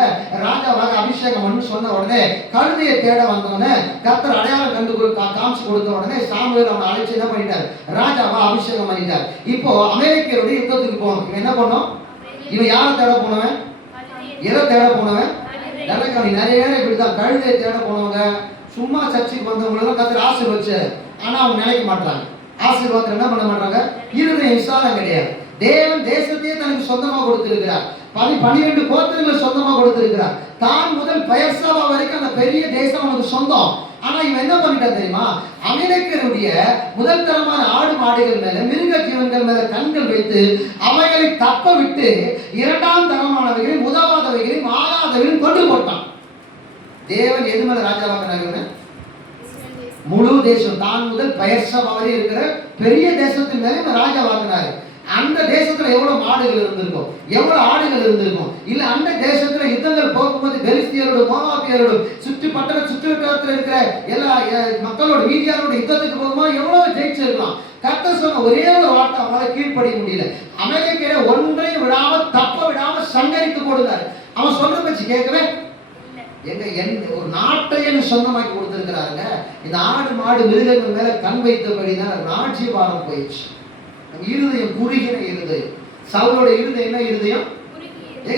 ராஜாவாக அபிஷேகம் பண்ணு சொன்ன உடனே கழுதையை தேட வந்தவனே கர்த்தர் அடையாளம் கண்டு காமிச்சு கொடுத்த உடனே சாமுவேல் அவனை அழைச்சு என்ன பண்ணிட்டார்? ராஜாவா அபிஷேகம் பண்ணிட்டார். இப்போ அமெரிக்கருடைய யுத்தத்துக்கு போகணும். இவன் என்ன பண்ணோம்? இவன் யாரை தேட போனவன்? எதை தேட போனவன்? நிறைய பேர் இப்படிதான் கழுதையை தேட போனவங்க, சும்மா சர்ச்சைக்கு வந்தவங்களெல்லாம் கர்த்தர் ஆசீர்வதிச்சார். ஆனா அவங்க நினைக்க மாட்டாங்க. ஆசீர்வாதம் என்ன பண்ண மாட்டாங்க? இருதயம் விசாலம் கிடையாது. தேவன் தேசத்தையே தனக்கு சொந்தமா கொடுத்திருக்கிறார். 12 கோத்திரங்களை சொந்தமா கொடுத்திருக்கிறார். தான் முதல் பெயர்சபா வரைக்கும் அந்த பெரிய தேசம் அவனுக்கு சொந்தம். ஆனா இவன் என்ன பண்ணிட்டா தெரியுமா? அமெரிக்கருடைய முதல் தரமான ஆடு மாடுகள் மேல, மிருக ஜீவன்கள் மேல கண்கள் வைத்து அவைகளை தப்ப விட்டு 2ஆம் தரமானவைகளையும் உதவாதவைகளையும் ஆகாதவைகளையும் கொண்டு போட்டான். தேவன் எது மேல ராஜாவாக்குனாங்க? முழு தேசம், தான் முதல் பெயர்சபா வரை இருக்கிற பெரிய தேசத்தின் மேல ராஜாவாக்குனாரு. அந்த தேசத்துல எவ்வளவு மாடுகள் இருந்திருக்கும், எவ்வளவு ஆடுகள் இருந்திருக்கும். இல்ல அந்த தேசத்துல யுத்தங்கள் போகும்போது பெலிஸ்தியரோட, மோவாபியரோட, சுற்றுவட்டாரத்தில் இருக்கிற எல்லா மக்களோட, மீதியாரோட யுத்தத்துக்கு போகும்போது எவ்வளவு ஜெயிச்சிருக்கலாம். கர்த்தர் சொன்ன ஒரே ஒரு வார்த்தை அவனால கீழ்ப்படிய முடியல. அமெரிக்கையில ஒன்றையும் விடாம, தப்ப விடாம சங்கரித்து போடுறாரு. அவன் சொல்ற பற்றி கேட்கவே எங்க ஒரு நாட்டையே சொந்தமாக்கி கொடுத்திருக்கிறாங்க. இந்த ஆடு மாடு மிருகங்கள் மேல கண் வைத்தபடிதான் ராஜ்யபாரம் போயிடுச்சு. இருதயம் குறுகின இருதயம். சவுலோட இருதயம் என்ன இருதயம்?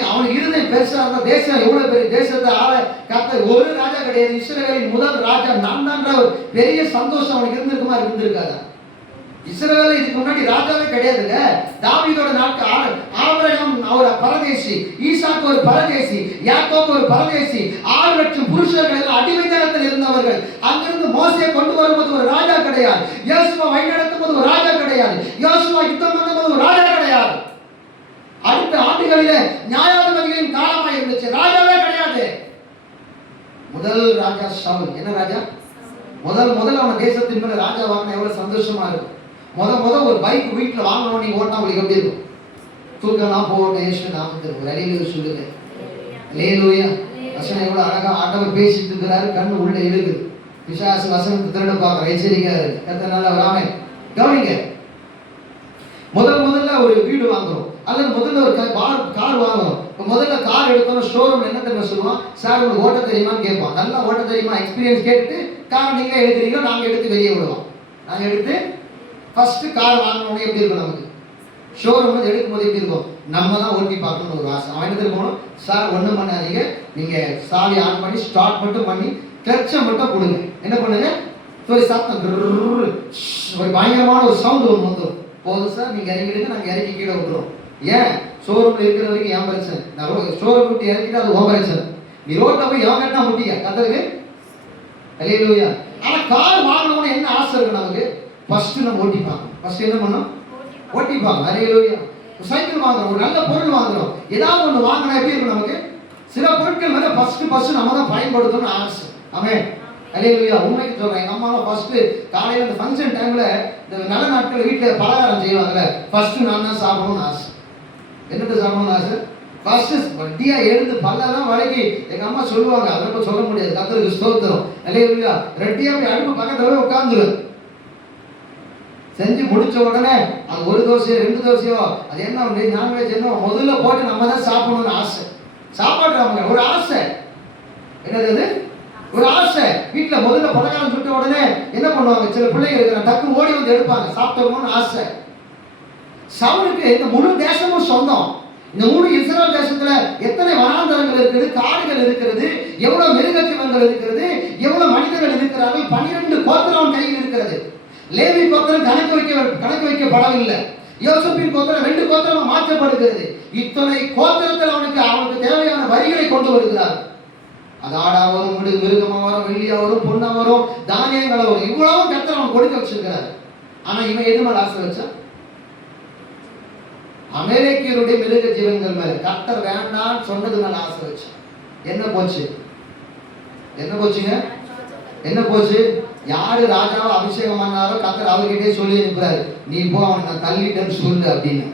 அவனுக்கு இருதயம் பெருசா இருந்தா தேசம் எவ்வளவு பெரிய தேசத்தை ஆள கர்த்தர், ஒரு ராஜா கிடையாது, இஸ்ரவேலின் முதல் ராஜா நான் தான்ற ஒரு பெரிய சந்தோஷம் அவனுக்கு இருந்திருக்குமா? இருந்திருக்காதா? இஸ்ரவேல் இதுக்கு முன்னாடி ராஜாவே கிடையாதுங்க. தாவீதோட நாட்கள் ஆபிரகாம் ஒரு பரதேசி, ஈசாக்கு ஒரு பரதேசி, யாக்கோபு ஒரு பரதேசி, 6 லட்சம் புருஷர்கள் அடிமைத்தனத்தில் இருந்தவர்கள். அங்கிருந்து மோசேயை கொண்டு வரும்போது ஒரு ராஜா கிடையாது, யோசுவா வழிநடத்தும் போது ஒரு ராஜா கிடையாது, யோசுவா யுத்தம் பண்ணும்போது ஒரு ராஜா கிடையாது. அடுத்த ஆண்டுகளிலே நியாயாதிபதிகளின் காலமாக இருந்துச்சு, ராஜாவே கிடையாது. முதல் ராஜா சவுல். என்ன ராஜா? முதல் அவன் தேசத்தின் மேல ராஜா வாங்கின எவ்வளவு சந்தோஷமா இருக்கும். ஒரு பைக் வீட்டுல வாங்கணும், நீங்க ஓட்டா உங்களுக்கு எப்படி இருக்கும்? தூக்கலாம் போகட்டும் இயேசு நாமத்தில் ஒரு அலையில சொல்லுங்க. அல்லேலூயா. வசனம் எவ்வளவு அழகா ஆண்டவர் பேசிட்டு இருக்கிறாரு. கண்ணு உள்ள இழுக்குது. பிசாசு வசனத்தை திருட பார்க்க எச்சரிக்கையா இருக்கு. கர்த்தனால வராம கவனிங்க. முதல்ல ஒரு வீடு வாங்குறோம் அல்லது முதல்ல ஒரு கார் வாங்குறோம். இப்போ முதல்ல கார் எடுத்தோம் ஷோரூம் என்ன தெரியுமா சொல்லுவான், சார் உங்களுக்கு ஓட்ட தெரியுமான்னு கேட்பான். நல்லா ஓட்ட தெரியுமா எக்ஸ்பீரியன்ஸ் கேட்டுட்டு கார் நீங்க எடுக்கிறீங்களோ நாங்க எடுத்து வெளியே விடுவோம். நாங்க எடுத்து ஃபர்ஸ்ட் கார் வாங்கணும்னு எப்படி இருக்கும் நமக்கு ஷோரூம் வந்து எடுக்கும் போது எப்படி இருக்கும், நம்ம தான் ஓட்டி பார்க்கணும்னு ஒரு ஆசை. அவன் என்ன தெரியும், சார் ஒன்றும் பண்ணாதீங்க, நீங்க சாவி ஆன் பண்ணி ஸ்டார்ட் மட்டும் பண்ணி கிளட்சை மட்டும் கொடுங்க. என்ன பண்ணுங்க, ஒரு சத்தம் ஒரு பயங்கரமான ஒரு சவுண்ட் ஒன்று வந்துடும். போதும் சார் நீங்க இறங்கிடுங்க, நாங்கள் இறக்கி கீழே விட்டுறோம். ஏன் ஷோரூம்ல இருக்கிற வரைக்கும் என் பிரச்சனை, நான் ஷோரூம் விட்டு இறக்கிட்டு அது உன் பிரச்சனை. நீ ரோட்டை போய் எவன் கட்டினா முட்டிக்க கத்தருக்கு. அல்லேலூயா. ஆனா கார் வாங்கணும்னு என்ன ஆசை இருக்கு நமக்கு, ஃபர்ஸ்ட் நம்ம ஓட்டி பார்க்கணும். ஃபர்ஸ்ட் என்ன பண்ணணும், ஓட்டி பார்க்கணும். அல்லேலூயா. சைக்கிள் வாங்குறோம், ஒரு நல்ல பொருள் வாங்குறோம், ஏதாவது ஒன்று வாங்கினா எப்படி இருக்கும் நமக்கு, சில பொருட்கள் வந்து ஃபர்ஸ்ட் நம்ம தான் பயன்படுத்தணும்னு ஆசை. ஆமென். அல்லேலூயா. உண்மைக்கு சொல்றேன், எங்க அம்மா ஃபர்ஸ்ட் காலையில இந்த ஃபங்க்ஷன் டைம்ல இந்த நல்ல நாட்கள் வீட்டுல பலகாரம் செய்வாங்கல்ல, ஃபர்ஸ்ட் நான் தான் சாப்பிடணும்னு ஆசை. என்னது சாப்பிடணும்னு ஆசை, ஃபர்ஸ்ட் வட்டியா எழுந்து பல்லெல்லாம் வளைக்கி எங்க அம்மா சொல்லுவாங்க, அதெல்லாம் சொல்ல முடியாது. கர்த்தருக்கு ஸ்தோத்திரம். அல்லேலூயா. ரெட்டியா போய் அடுப்பு பக்கத்துல போய் உட்கார்ந்துரு. செஞ்சு முடிச்ச உடனே அது ஒரு தோசையோ 2 தோசையோ அது என்ன நான்வெஜ் என்ன முதல்ல போட்டு நம்ம தான் சாப்பிடணும்னு ஆசை. சாப்பாடுறாங்க ஒரு ஆசை. என்னது ஒரு ஆசை. வீட்டுல முதல்ல பலகாரம் சுட்ட உடனே என்ன பண்ணுவாங்க, சில பிள்ளைங்க இருக்கிற டக்கு ஓடி வந்து எடுப்பாங்க, சாப்பிட்டோம்னு ஆசை. சவுலுக்கு இந்த முழு தேசமும் சொந்தம். இந்த முழு இஸ்ரவேல் தேசத்துல எத்தனை வனாந்தரங்கள் இருக்குது, காடுகள் இருக்கிறது, எவ்வளவு மிருகஜீவன்கள் இருக்கிறது, எவ்வளவு மனிதர்கள் இருக்கிறார்கள். 12 கோத்திரம் கையில் இருக்கிறது. லேவி கோத்திரம் கணக்கு வைக்கப்படவில்லை. யோசேப்பின் கோத்திரம் 2 கோத்திரமா மாற்றப்படுகிறது. இத்தனை கோத்திரத்தில் அவனுக்கு தேவையான வரிகளை கொண்டு வருகிறார். அது ஆடா வரும், மிருகமா வரும், வெள்ளியா வரும், பொண்ணா வரும், தானியங்களா வரும், இவ்வளவும் கர்த்தர் அவன் கொடுக்க வச்சிருக்கிறார். ஆனா இவன் எது மேல ஆசை வச்சான், அமெரிக்கருடைய மிருக ஜீவன்கள் மேல. கர்த்தர் வேண்டாம் சொன்னது மேல ஆசை வச்சான். என்ன போச்சு, என்ன போச்சுங்க, என்ன போச்சு, யாரு ராஜாவை அபிஷேகம் பண்ணாரோ கர்த்தர் அவர்கிட்டே சொல்லி அனுப்புறாரு, நீ போ அவனை நான் தள்ளிட்டேன்னு சொல்லு அப்படின்னு.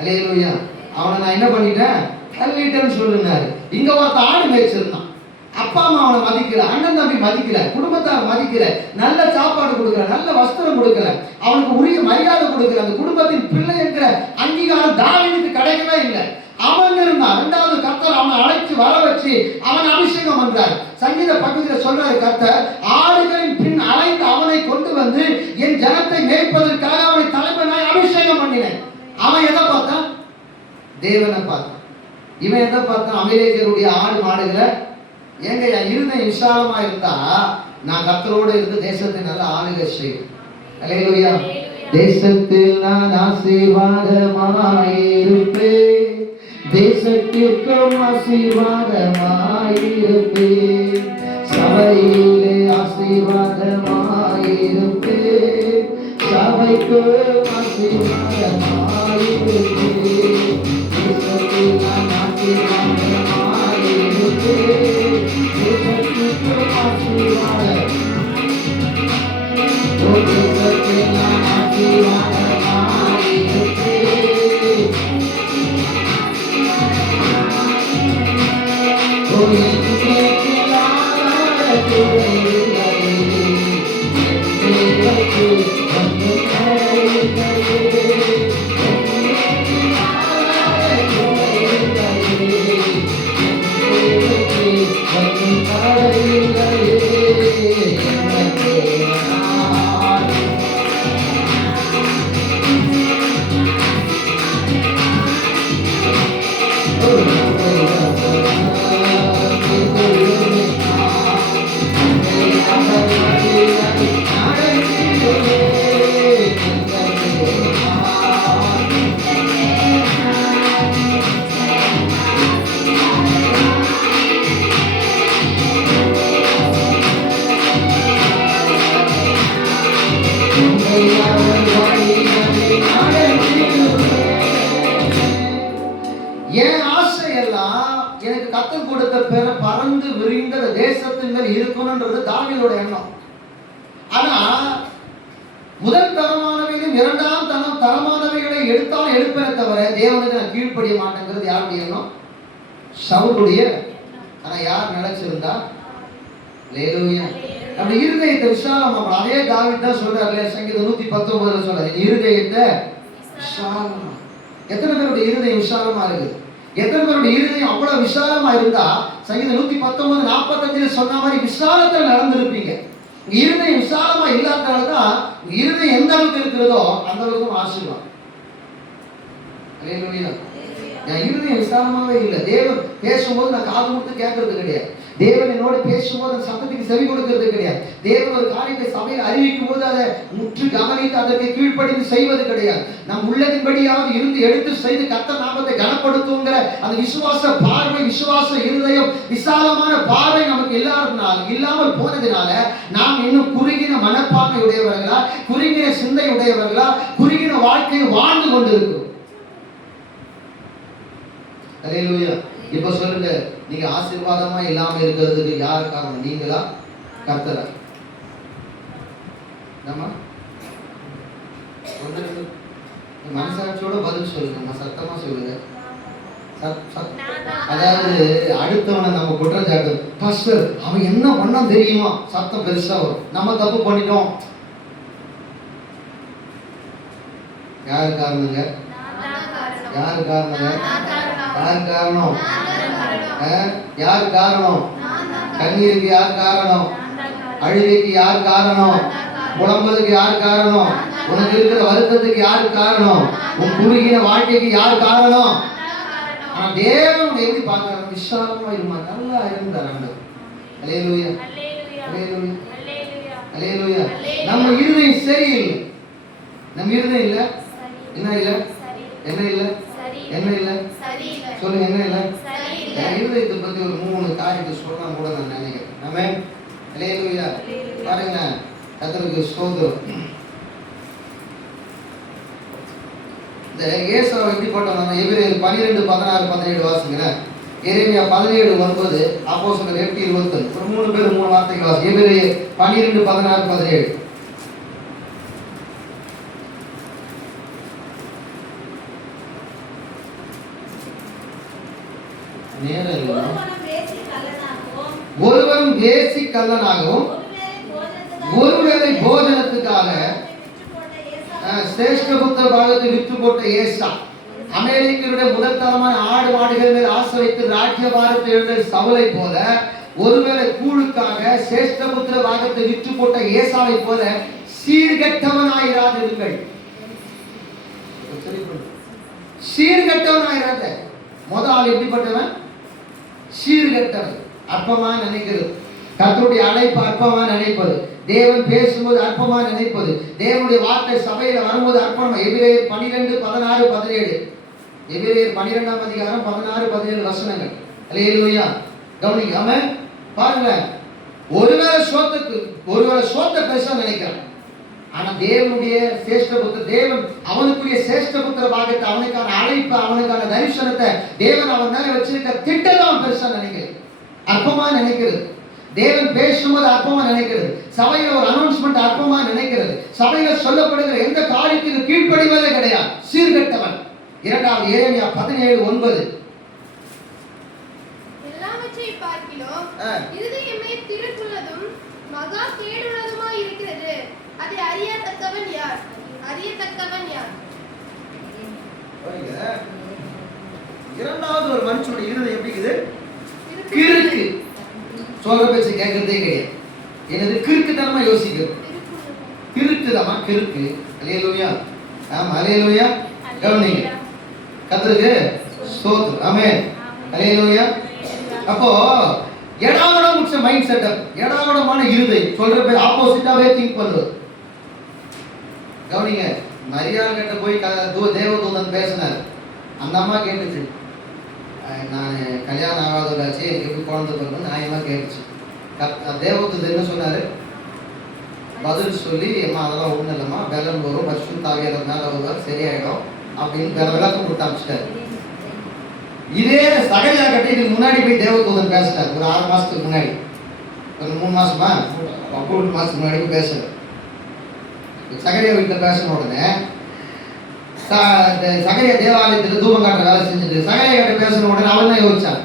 அல்லேலூயா. அவனை நான் என்ன பண்ணிட்டேன், தள்ளிட்டேன்னு சொல்லுனாரு. இங்க ஒருத்த ஆடு மேய்ச்சிருந்தான், அப்பா அம்மா அவனை மதிக்கல, அண்ணன் தம்பி மதிக்கல, குடும்பத்தார் மதிக்கல, நல்ல சாப்பாடு கொடுக்கல, நல்ல வஸ்திரம் கொடுக்கல, அவனுக்கு உரிய மரியாதை கொடுக்கல, அந்த குடும்பத்தின் பிள்ளை என்கிற அங்கீகாரம் தாவீதுக்கு கிடைக்கவே இல்லை. அவன் இருந்தான். 2வது கர்த்தர் அவனை அழைத்து வர வச்சு அவன் அபிஷேகம் பண்றார். சங்கீத பகுதியில சொல்றாரு, கர்த்தர் ஆடுகளின் பின் அழைத்து அவனை கொண்டு வந்து என் ஜனத்தை மேய்ப்பதற்காக அவனை தலைவனாய் அபிஷேகம் பண்ணினேன். அவன் எதை பார்த்தான், தேவனை பார்த்தான். இவன் எதை பார்த்தான், அமெரிக்கருடைய ஆடு மாடுகளை. ஏங்க என் இருதயம் விசாலமா இருந்தா நான் கர்த்தரோடு இருந்து தேசத்தை நல்லா ஆளுகை செய்வேன். அல்லேலூயா. தேசத்தில் நான் ஆசீர்வாதமாயிருப்பேன், தேசத்திற்கும் ஆசீர்வாதமாயிருப்பேன், சபையிலே ஆசீர்வாதமாயிருப்பேன், சபைக்கு ஆசீர்வாதமாயிருப்பேன், தேசத்தில் நான் ஆசீர்வாதமாயிருப்பேன், தேசத்திற்கும் ஆசீர்வாதம், தேசத்தில் நான் ஆசீர்வாதமாயிருப்பேன். என் ஆசை எல்லாம் எனக்கு கர்த்தர் கொடுத்த பேரை பறந்து விரிந்த தேசத்தின் மேல் இருக்கணும்ன்றது தாவீதோட எண்ணம். ஆனா முதல் தரமானவையும் 2ஆம் தரமானவைகளை எடுத்தாலும் எடுப்பேனே தவிர தேவனுக்கு நான் கீழ்ப்படிய மாட்டேங்கிறது யாருடைய எண்ணம்? சவுலுடைய. ஆனா யார் நினைச்சிருந்தா? அல்லேலூயா. நம்ம இருதயத்தை விசாலமா, அதே தாவீது தான் சொல்றாரு சங்கீதம் 119 சொல்றாரு, இருதயத்தை விசாலமா. எத்தனை பேருடைய இருதயம் விசாலமா இருக்குது? எத்தனை பேருடைய இருதயம் அவ்வளவு விசாலமா இருந்தா சங்கீதம் 119:45 சொன்ன மாதிரி விசாலத்தில் நடந்திருப்பீங்க. இருதயம் விசாலமா இல்லாதனாலதான் இருதயம் எந்த அளவுக்கு இருக்கிறதோ அந்த அளவுக்கு ஆசீர்வாதம். அல்லேலூயா. என் இருதயம் விசாலமாவே இல்லை. தேவன் பேசும்போது நான் காது கொடுத்து கேட்கறது கிடையாது. தேவன் என்னோட பேசும்போது அந்த சத்தத்துக்கு செவி கொடுக்கிறது கிடையாது. தேவன் ஒரு காரியத்தை சபையில் அறிவிக்கும் போது அதை முற்று கவனித்து அதற்கு கீழ்ப்படிந்து செய்வது கிடையாது. நம் உள்ளதின்படியாவது இருந்து எடுத்து செய்து கர்த்தர் நாமத்தை கனப்படுத்துங்கிற அந்த விசுவாச பார்வை, விசுவாச இருதயம், விசாலமான பார்வை நமக்கு இல்லாமல் போனதினால நாம் இன்னும் குறுகின மனப்பான்மை உடையவர்களா, குறுகின சிந்தை உடையவர்களா, குறுகின வாழ்க்கையை வாழ்ந்து கொண்டிருக்கிறோம். அல்லேலூயா. இப்ப சொல்லுங்க, நீங்க ஆசீர்வாதமா இல்லாம இருக்கிறதுக்கு யார் காரணம்? நீங்களா, கர்த்தரா? நம்ம மனசாட்சியோட பதில் சொல்லுங்க, சத்தமா சொல்லுங்க. அதாவது அடுத்தவனை நம்ம குற்றச்சாட்டு, பாஸ்டர் அவன் என்ன பண்ணா தெரியுமா, சத்தம் பெருசா வரும். நம்ம தப்பு பண்ணிட்டோம். யாரு காரணங்க? யாரு காரணங்க? யார் காரணம்? யார் காரணம்? கண்ணீருக்கு யார் காரணம்? அழுகைக்கு யார் காரணம்? புலம்பலுக்கு யார் காரணம்? உனக்கு இருக்கிற வருத்தத்துக்கு யார் காரணம்? உன் குறுகின வாழ்க்கைக்கு யார் காரணம்? ஆனா தேவன் எப்படி பார்க்கிறார்? விசாலமா இருமா, நல்லா இருந்தார். அல்லேலூயா, அல்லேலூயா, அல்லேலூயா. நம்ம இருதயம் சரியில்லை. நம்ம இருதயம் இல்ல, என்ன இல்ல, என்ன இல்ல, என்ன இல்ல, சொல்லுங்க, என்ன இல்ல? இருதயத்தை பத்தி ஒரு 3 காரியத்தை சொல்லலாம் கூட நான் நினைக்கிறேன். ஆமென், அல்லேலூயா. பாருங்க, கர்த்தருக்கு ஸ்தோத்திரம். இந்த ஏசாவை எப்படி போட்டோம்? எபிரேயர் 12:16-17 வாசிங்க. எரேமியா 17:9, அப்போஸ்தலர் 8:21. ஒரு 3 பேர் 3 வார்த்தைகள் வாசி. எபிரேயர் 12:16-17. ஒருவன் வேசி கள்ளனாகவும் ஒருவேளை போஜனத்துக்காக சிரேஷ்டபுத்திர பாகத்தை விற்று போட்ட ஏசா, அமெரிக்கருடைய முதல் தரமான ஆடு மாடுகள் மேல் ஆசை வைத்து ராஜ்யபாரத்தை எழுந்த சவுலை போல, ஒருவேளை கூழுக்காக சிரேஷ்டபுத்திர பாகத்தை விற்று போட்ட ஏசாவை போல சீர்கெட்டவனாயிராதிருங்கள். சீர்கெட்டவனாயிராத. முதல் ஆள் எப்படிப்பட்டவன்? சீர்கெட்டவன். அற்பமா நினைக்கிறது. கர்த்தருடைய அழைப்பு அற்பமா நினைப்பது. தேவன் பேசும்போது அற்பமா நினைப்பது. தேவனுடைய வார்த்தை சபையில வரும்போது அற்பமா. எபிரேயர் 12:16-17. எபிரேயர் 12ஆம் அதிகாரம் 16-17 வசனங்கள். அல்லேலூயா. கவனிங்க. ஆமென். பாருங்க, ஒருவேளை சோத்தை பெருசா நினைக்கிறான். ஆனா தேவனுடைய சேஷ்டபுத்திர, தேவன் அவனுக்குரிய சேஷ்டபுத்திர பாகத்தை, அவனுக்கான அழைப்பு, அவனுக்கான தரிசனத்தை தேவன் அவன் மேல வச்சிருக்க திட்டத்தை அவன் பெருசா நினைக்கிறது, அற்பமா நினைக்கிறது. தேவன் பேசும்போது அற்பமா நினைக்கிறது. சபையில ஒரு அனௌன்ஸ்மெண்ட் அற்பமா நினைக்கிறது. சபையில சொல்லப்படுகிற எந்த காரியத்துக்கு கீழ்ப்படிவதே கிடையாது. சீர்கெட்டவன். 2வது எரேமியா 17:9. எல்லாவற்றையும் பார்க்கிலும் இருதயமே திருக்குள்ளதும் மகா கேடுள்ளதுமாய் இருக்கிறது. அதை அறியத்தக்கவன் யார்? அறியத்தக்கவன் யார்? இரண்டாவது ஒரு மனுஷனுடைய இருதயம் எப்படி இருக்குது? கிறுக்கு. சொல்ற பேச்சு கேட்கறதே கிடையாது. எனது கிறுக்குத்தனமா யோசிக்கிறது. கிறுக்குதாமா, கிறுக்கு. அல்லேலூயா. ஆமா, அல்லேலூயா. கவனிங்க. கர்த்தருக்கு ஸ்தோத்திரம். ஆமென். அல்லேலூயா. அப்போ எடாவட முச்ச மைண்ட் செட்டப், எடாவடமான இருதயம், சொல்ற பேர் ஆப்போசிட்டாவே திங்க் பண்ணுது. கவனிங்க. மரியாள் கிட்ட போய் தேவதூதன் பேசினார். அந்த அம்மா கேட்டுச்சு, நான் கல்யாணம் ஆகாதவராச்சு, எனக்கு எப்படி குழந்தை பிறகு நியாயமா கேட்டுச்சு. தேவதூதன் என்ன சொன்னாரு? பதில் சொல்லி, அம்மா அதெல்லாம் ஒன்றும் இல்லைம்மா, பெலம் வரும், பரிசுத்த ஆவியானவர் மேலே வருவார், சரியாயிடும் அப்படின்னு விளக்கம் கொடுத்து அனுப்பிச்சிட்டாரு. இதே சகலியா கட்டி இதுக்கு முன்னாடி போய் தேவதூதன் பேசிட்டார். ஒரு 6 மாசத்துக்கு முன்னாடி, ஒரு 3 மாசமா 3 மாசத்துக்கு முன்னாடி போய் பேசுறாரு. சகலியா வீட்டில் பேசின உடனே சகரியா தேவாலயத்துல தூபம் காட்டுற வேலை செஞ்சுட்டு சகரியா கிட்ட பேசணும் உடனே அவன் தான் யோசிச்சான்,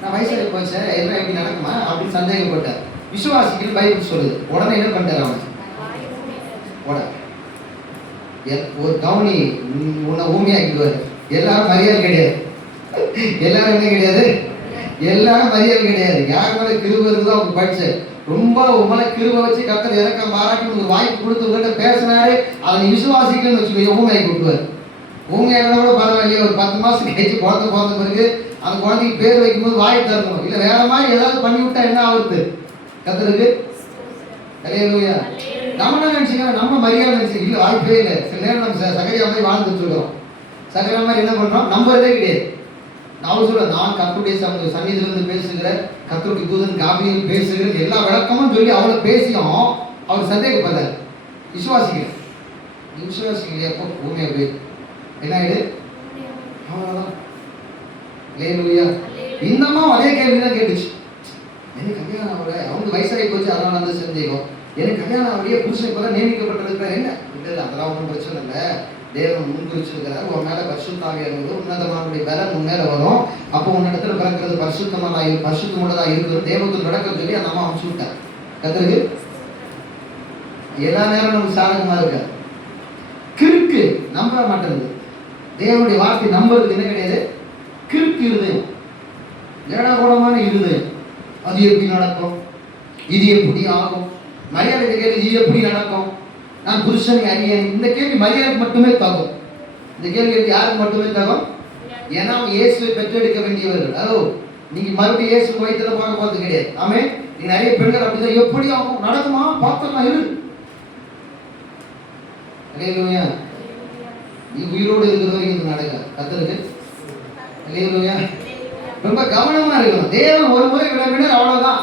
நான் வயசுல போச்சேன் என்ன எப்படி நடக்குமா அப்படின்னு சந்தேகப்பட்டார். விசுவாசிகள் பைபிள் சொல்லுது. உடனே என்ன பண்ணிட்டார் அவன்? ஒரு கவுனி உன்னை ஊமையாக்கிடுவாரு. எல்லாரும் மரியாதை கிடையாது. எல்லாரும் என்ன கிடையாது? எல்லாரும் மரியாதை கிடையாது. யார் மேல கிருபை இருக்குதோ அவங்க படிச்ச ரொம்ப உங்களை கிருபை வச்சு கர்த்தர் இறக்கம் பாராட்டி உங்களுக்கு வாய்ப்பு கொடுத்து உங்கள்கிட்ட பேசினாரு, அதை நீ விசுவாசிக்கலன்னு வச்சுக்கோ ஊமையாக்கி விட்டுவார். ஊமையாக கூட பரவாயில்லையே, ஒரு 10 மாசம் கழிச்சு பிறந்த பிறகு அந்த குழந்தைக்கு பேர் வைக்கும்போது வாய் தரணும், இல்லை வேற மாதிரி ஏதாவது பண்ணி விட்டா என்ன ஆகுது? கர்த்தருக்கு அல்லேலூயா. நம்ம என்ன நினைச்சுக்கிறோம்? நம்ம மரியாதை நினைச்சு இல்லை, வாய்ப்பே இல்லை. சில நேரம் நம்ம சகரியா மாதிரி வாழ்ந்துட்டு இருக்கோம். சகரியா மாதிரி என்ன பண்றோம்? நம்புறதே கிடையாது. நான் சொல்றேன், நான் கர்த்தருடைய சந்நிதியிலிருந்து பேசுகிற கர்த்தருடைய தூதன் காபிரியல் பேசுகிற எல்லா விளக்கமும் சொல்லி அவளை பேசியும் அவர் சந்தேகப்படார். விசுவாசிக்கிறேன். நீ விசுவாசிக்கலையா? அப்போ பூமியா போய் என்ன ஆயிடு? அவ்வளவுதான். அல்லேலூயா. இன்னமா அதே கேள்விதான் கேட்டுச்சு. எனக்கு கல்யாணம் ஆகல, அவங்க வயசாகி போச்சு, அதனால அந்த சந்தேகம். எனக்கு கல்யாணம் ஆகலையே, புருஷன் இப்பதான் நியமிக்கப்பட்டிருக்கிறார். என்ன இல்லை, அதெல்லாம் ஒன்றும் பிரச்சனை இல்லை. தேவன் முன்குறிச்சிருக்கிறார். உன் மேல பரிசுத்தாவியானவர் உன்னதமானுடைய பலன் உன் மேல வரும். அப்போ உன்னிடத்துல பிறக்கிறது பரிசுத்தமுள்ளதா இருக்கிறது. தேவத்துக்கு நடக்க சொல்லி அந்த அம்மா அனுப்பிச்சு விட்டார். கர்த்தருக்கு எல்லா நேரம் நமக்கு சாதகமா இருக்க கிறுக்கு நம்ப மாட்டேங்குது. தேவனுடைய வார்த்தை நம்புறதுக்கு என்ன கிடையாது? கிறுக்கு இருதயம், ஏடாகோடமான இருதயம். அது எப்படி நடக்கும்? இது எப்படி ஆகும்? மரியாதை கேள்வி, இது எப்படி நடக்கும்? நான் புருஷனை அறியேன். இந்த கேள்வி மரியாதைக்கு மட்டுமே தகும். இந்த கேள்வி யாருக்கு மட்டுமே தகும்? ஏன்னா அவங்க இயேசுவை பெற்றெடுக்க வேண்டியவர்கள். நீங்க மறுபடியும் இயேசு வயிற்றுல பார்க்க போறது கிடையாது. ஆமே, நீ நிறைய பெண்கள் அப்படிதான் எப்படி ஆகும் நடக்குமா பார்த்தலாம் இரு. அல்லேலூயா. நீ உயிரோடு இருக்கிற வரைக்கும் இது நடக்க கர்த்தருக்கு அல்லேலூயா. ரொம்ப கவனமா இருக்கணும். தேவன் ஒரு முறை விளம்பினார், அவ்வளவுதான்.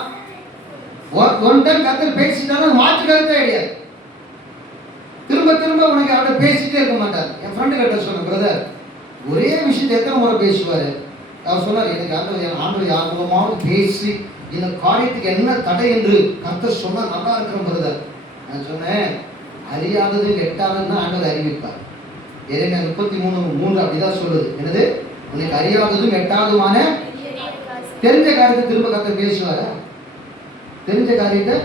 ஒன் டைம் கர்த்தர் பேசிட்டாலும் மாற்று கருத்தே கிடையாது. திரும்ப திரும்ப உனக்கு அவரை பேசிட்டே இருக்க மாட்டார். என் ஃப்ரெண்டு கிட்ட சொன்ன, பிரதர் ஒரே விஷயத்தை எத்தனை முறை பேசுவாரு? அவர் சொன்னார், எனக்கு ஆண்டவர் யார் மூலமாவது பேசி இந்த காரியத்துக்கு என்ன தடை என்று கர்த்தர் சொன்னா நல்லா இருக்கிற பிரதர். நான் சொன்னேன், அறியாதது எட்டாததுன்னு ஆண்டவர் அறிவிப்பார். எரேமியா 33:3 அப்படிதான் சொல்லுது. என்னது? உனக்கு அறியாததும் எட்டாவதுமான தெரிஞ்ச காரியத்தை திரும்ப கர்த்தர் பேசுவார? தெரிஞ்ச காரியத்தை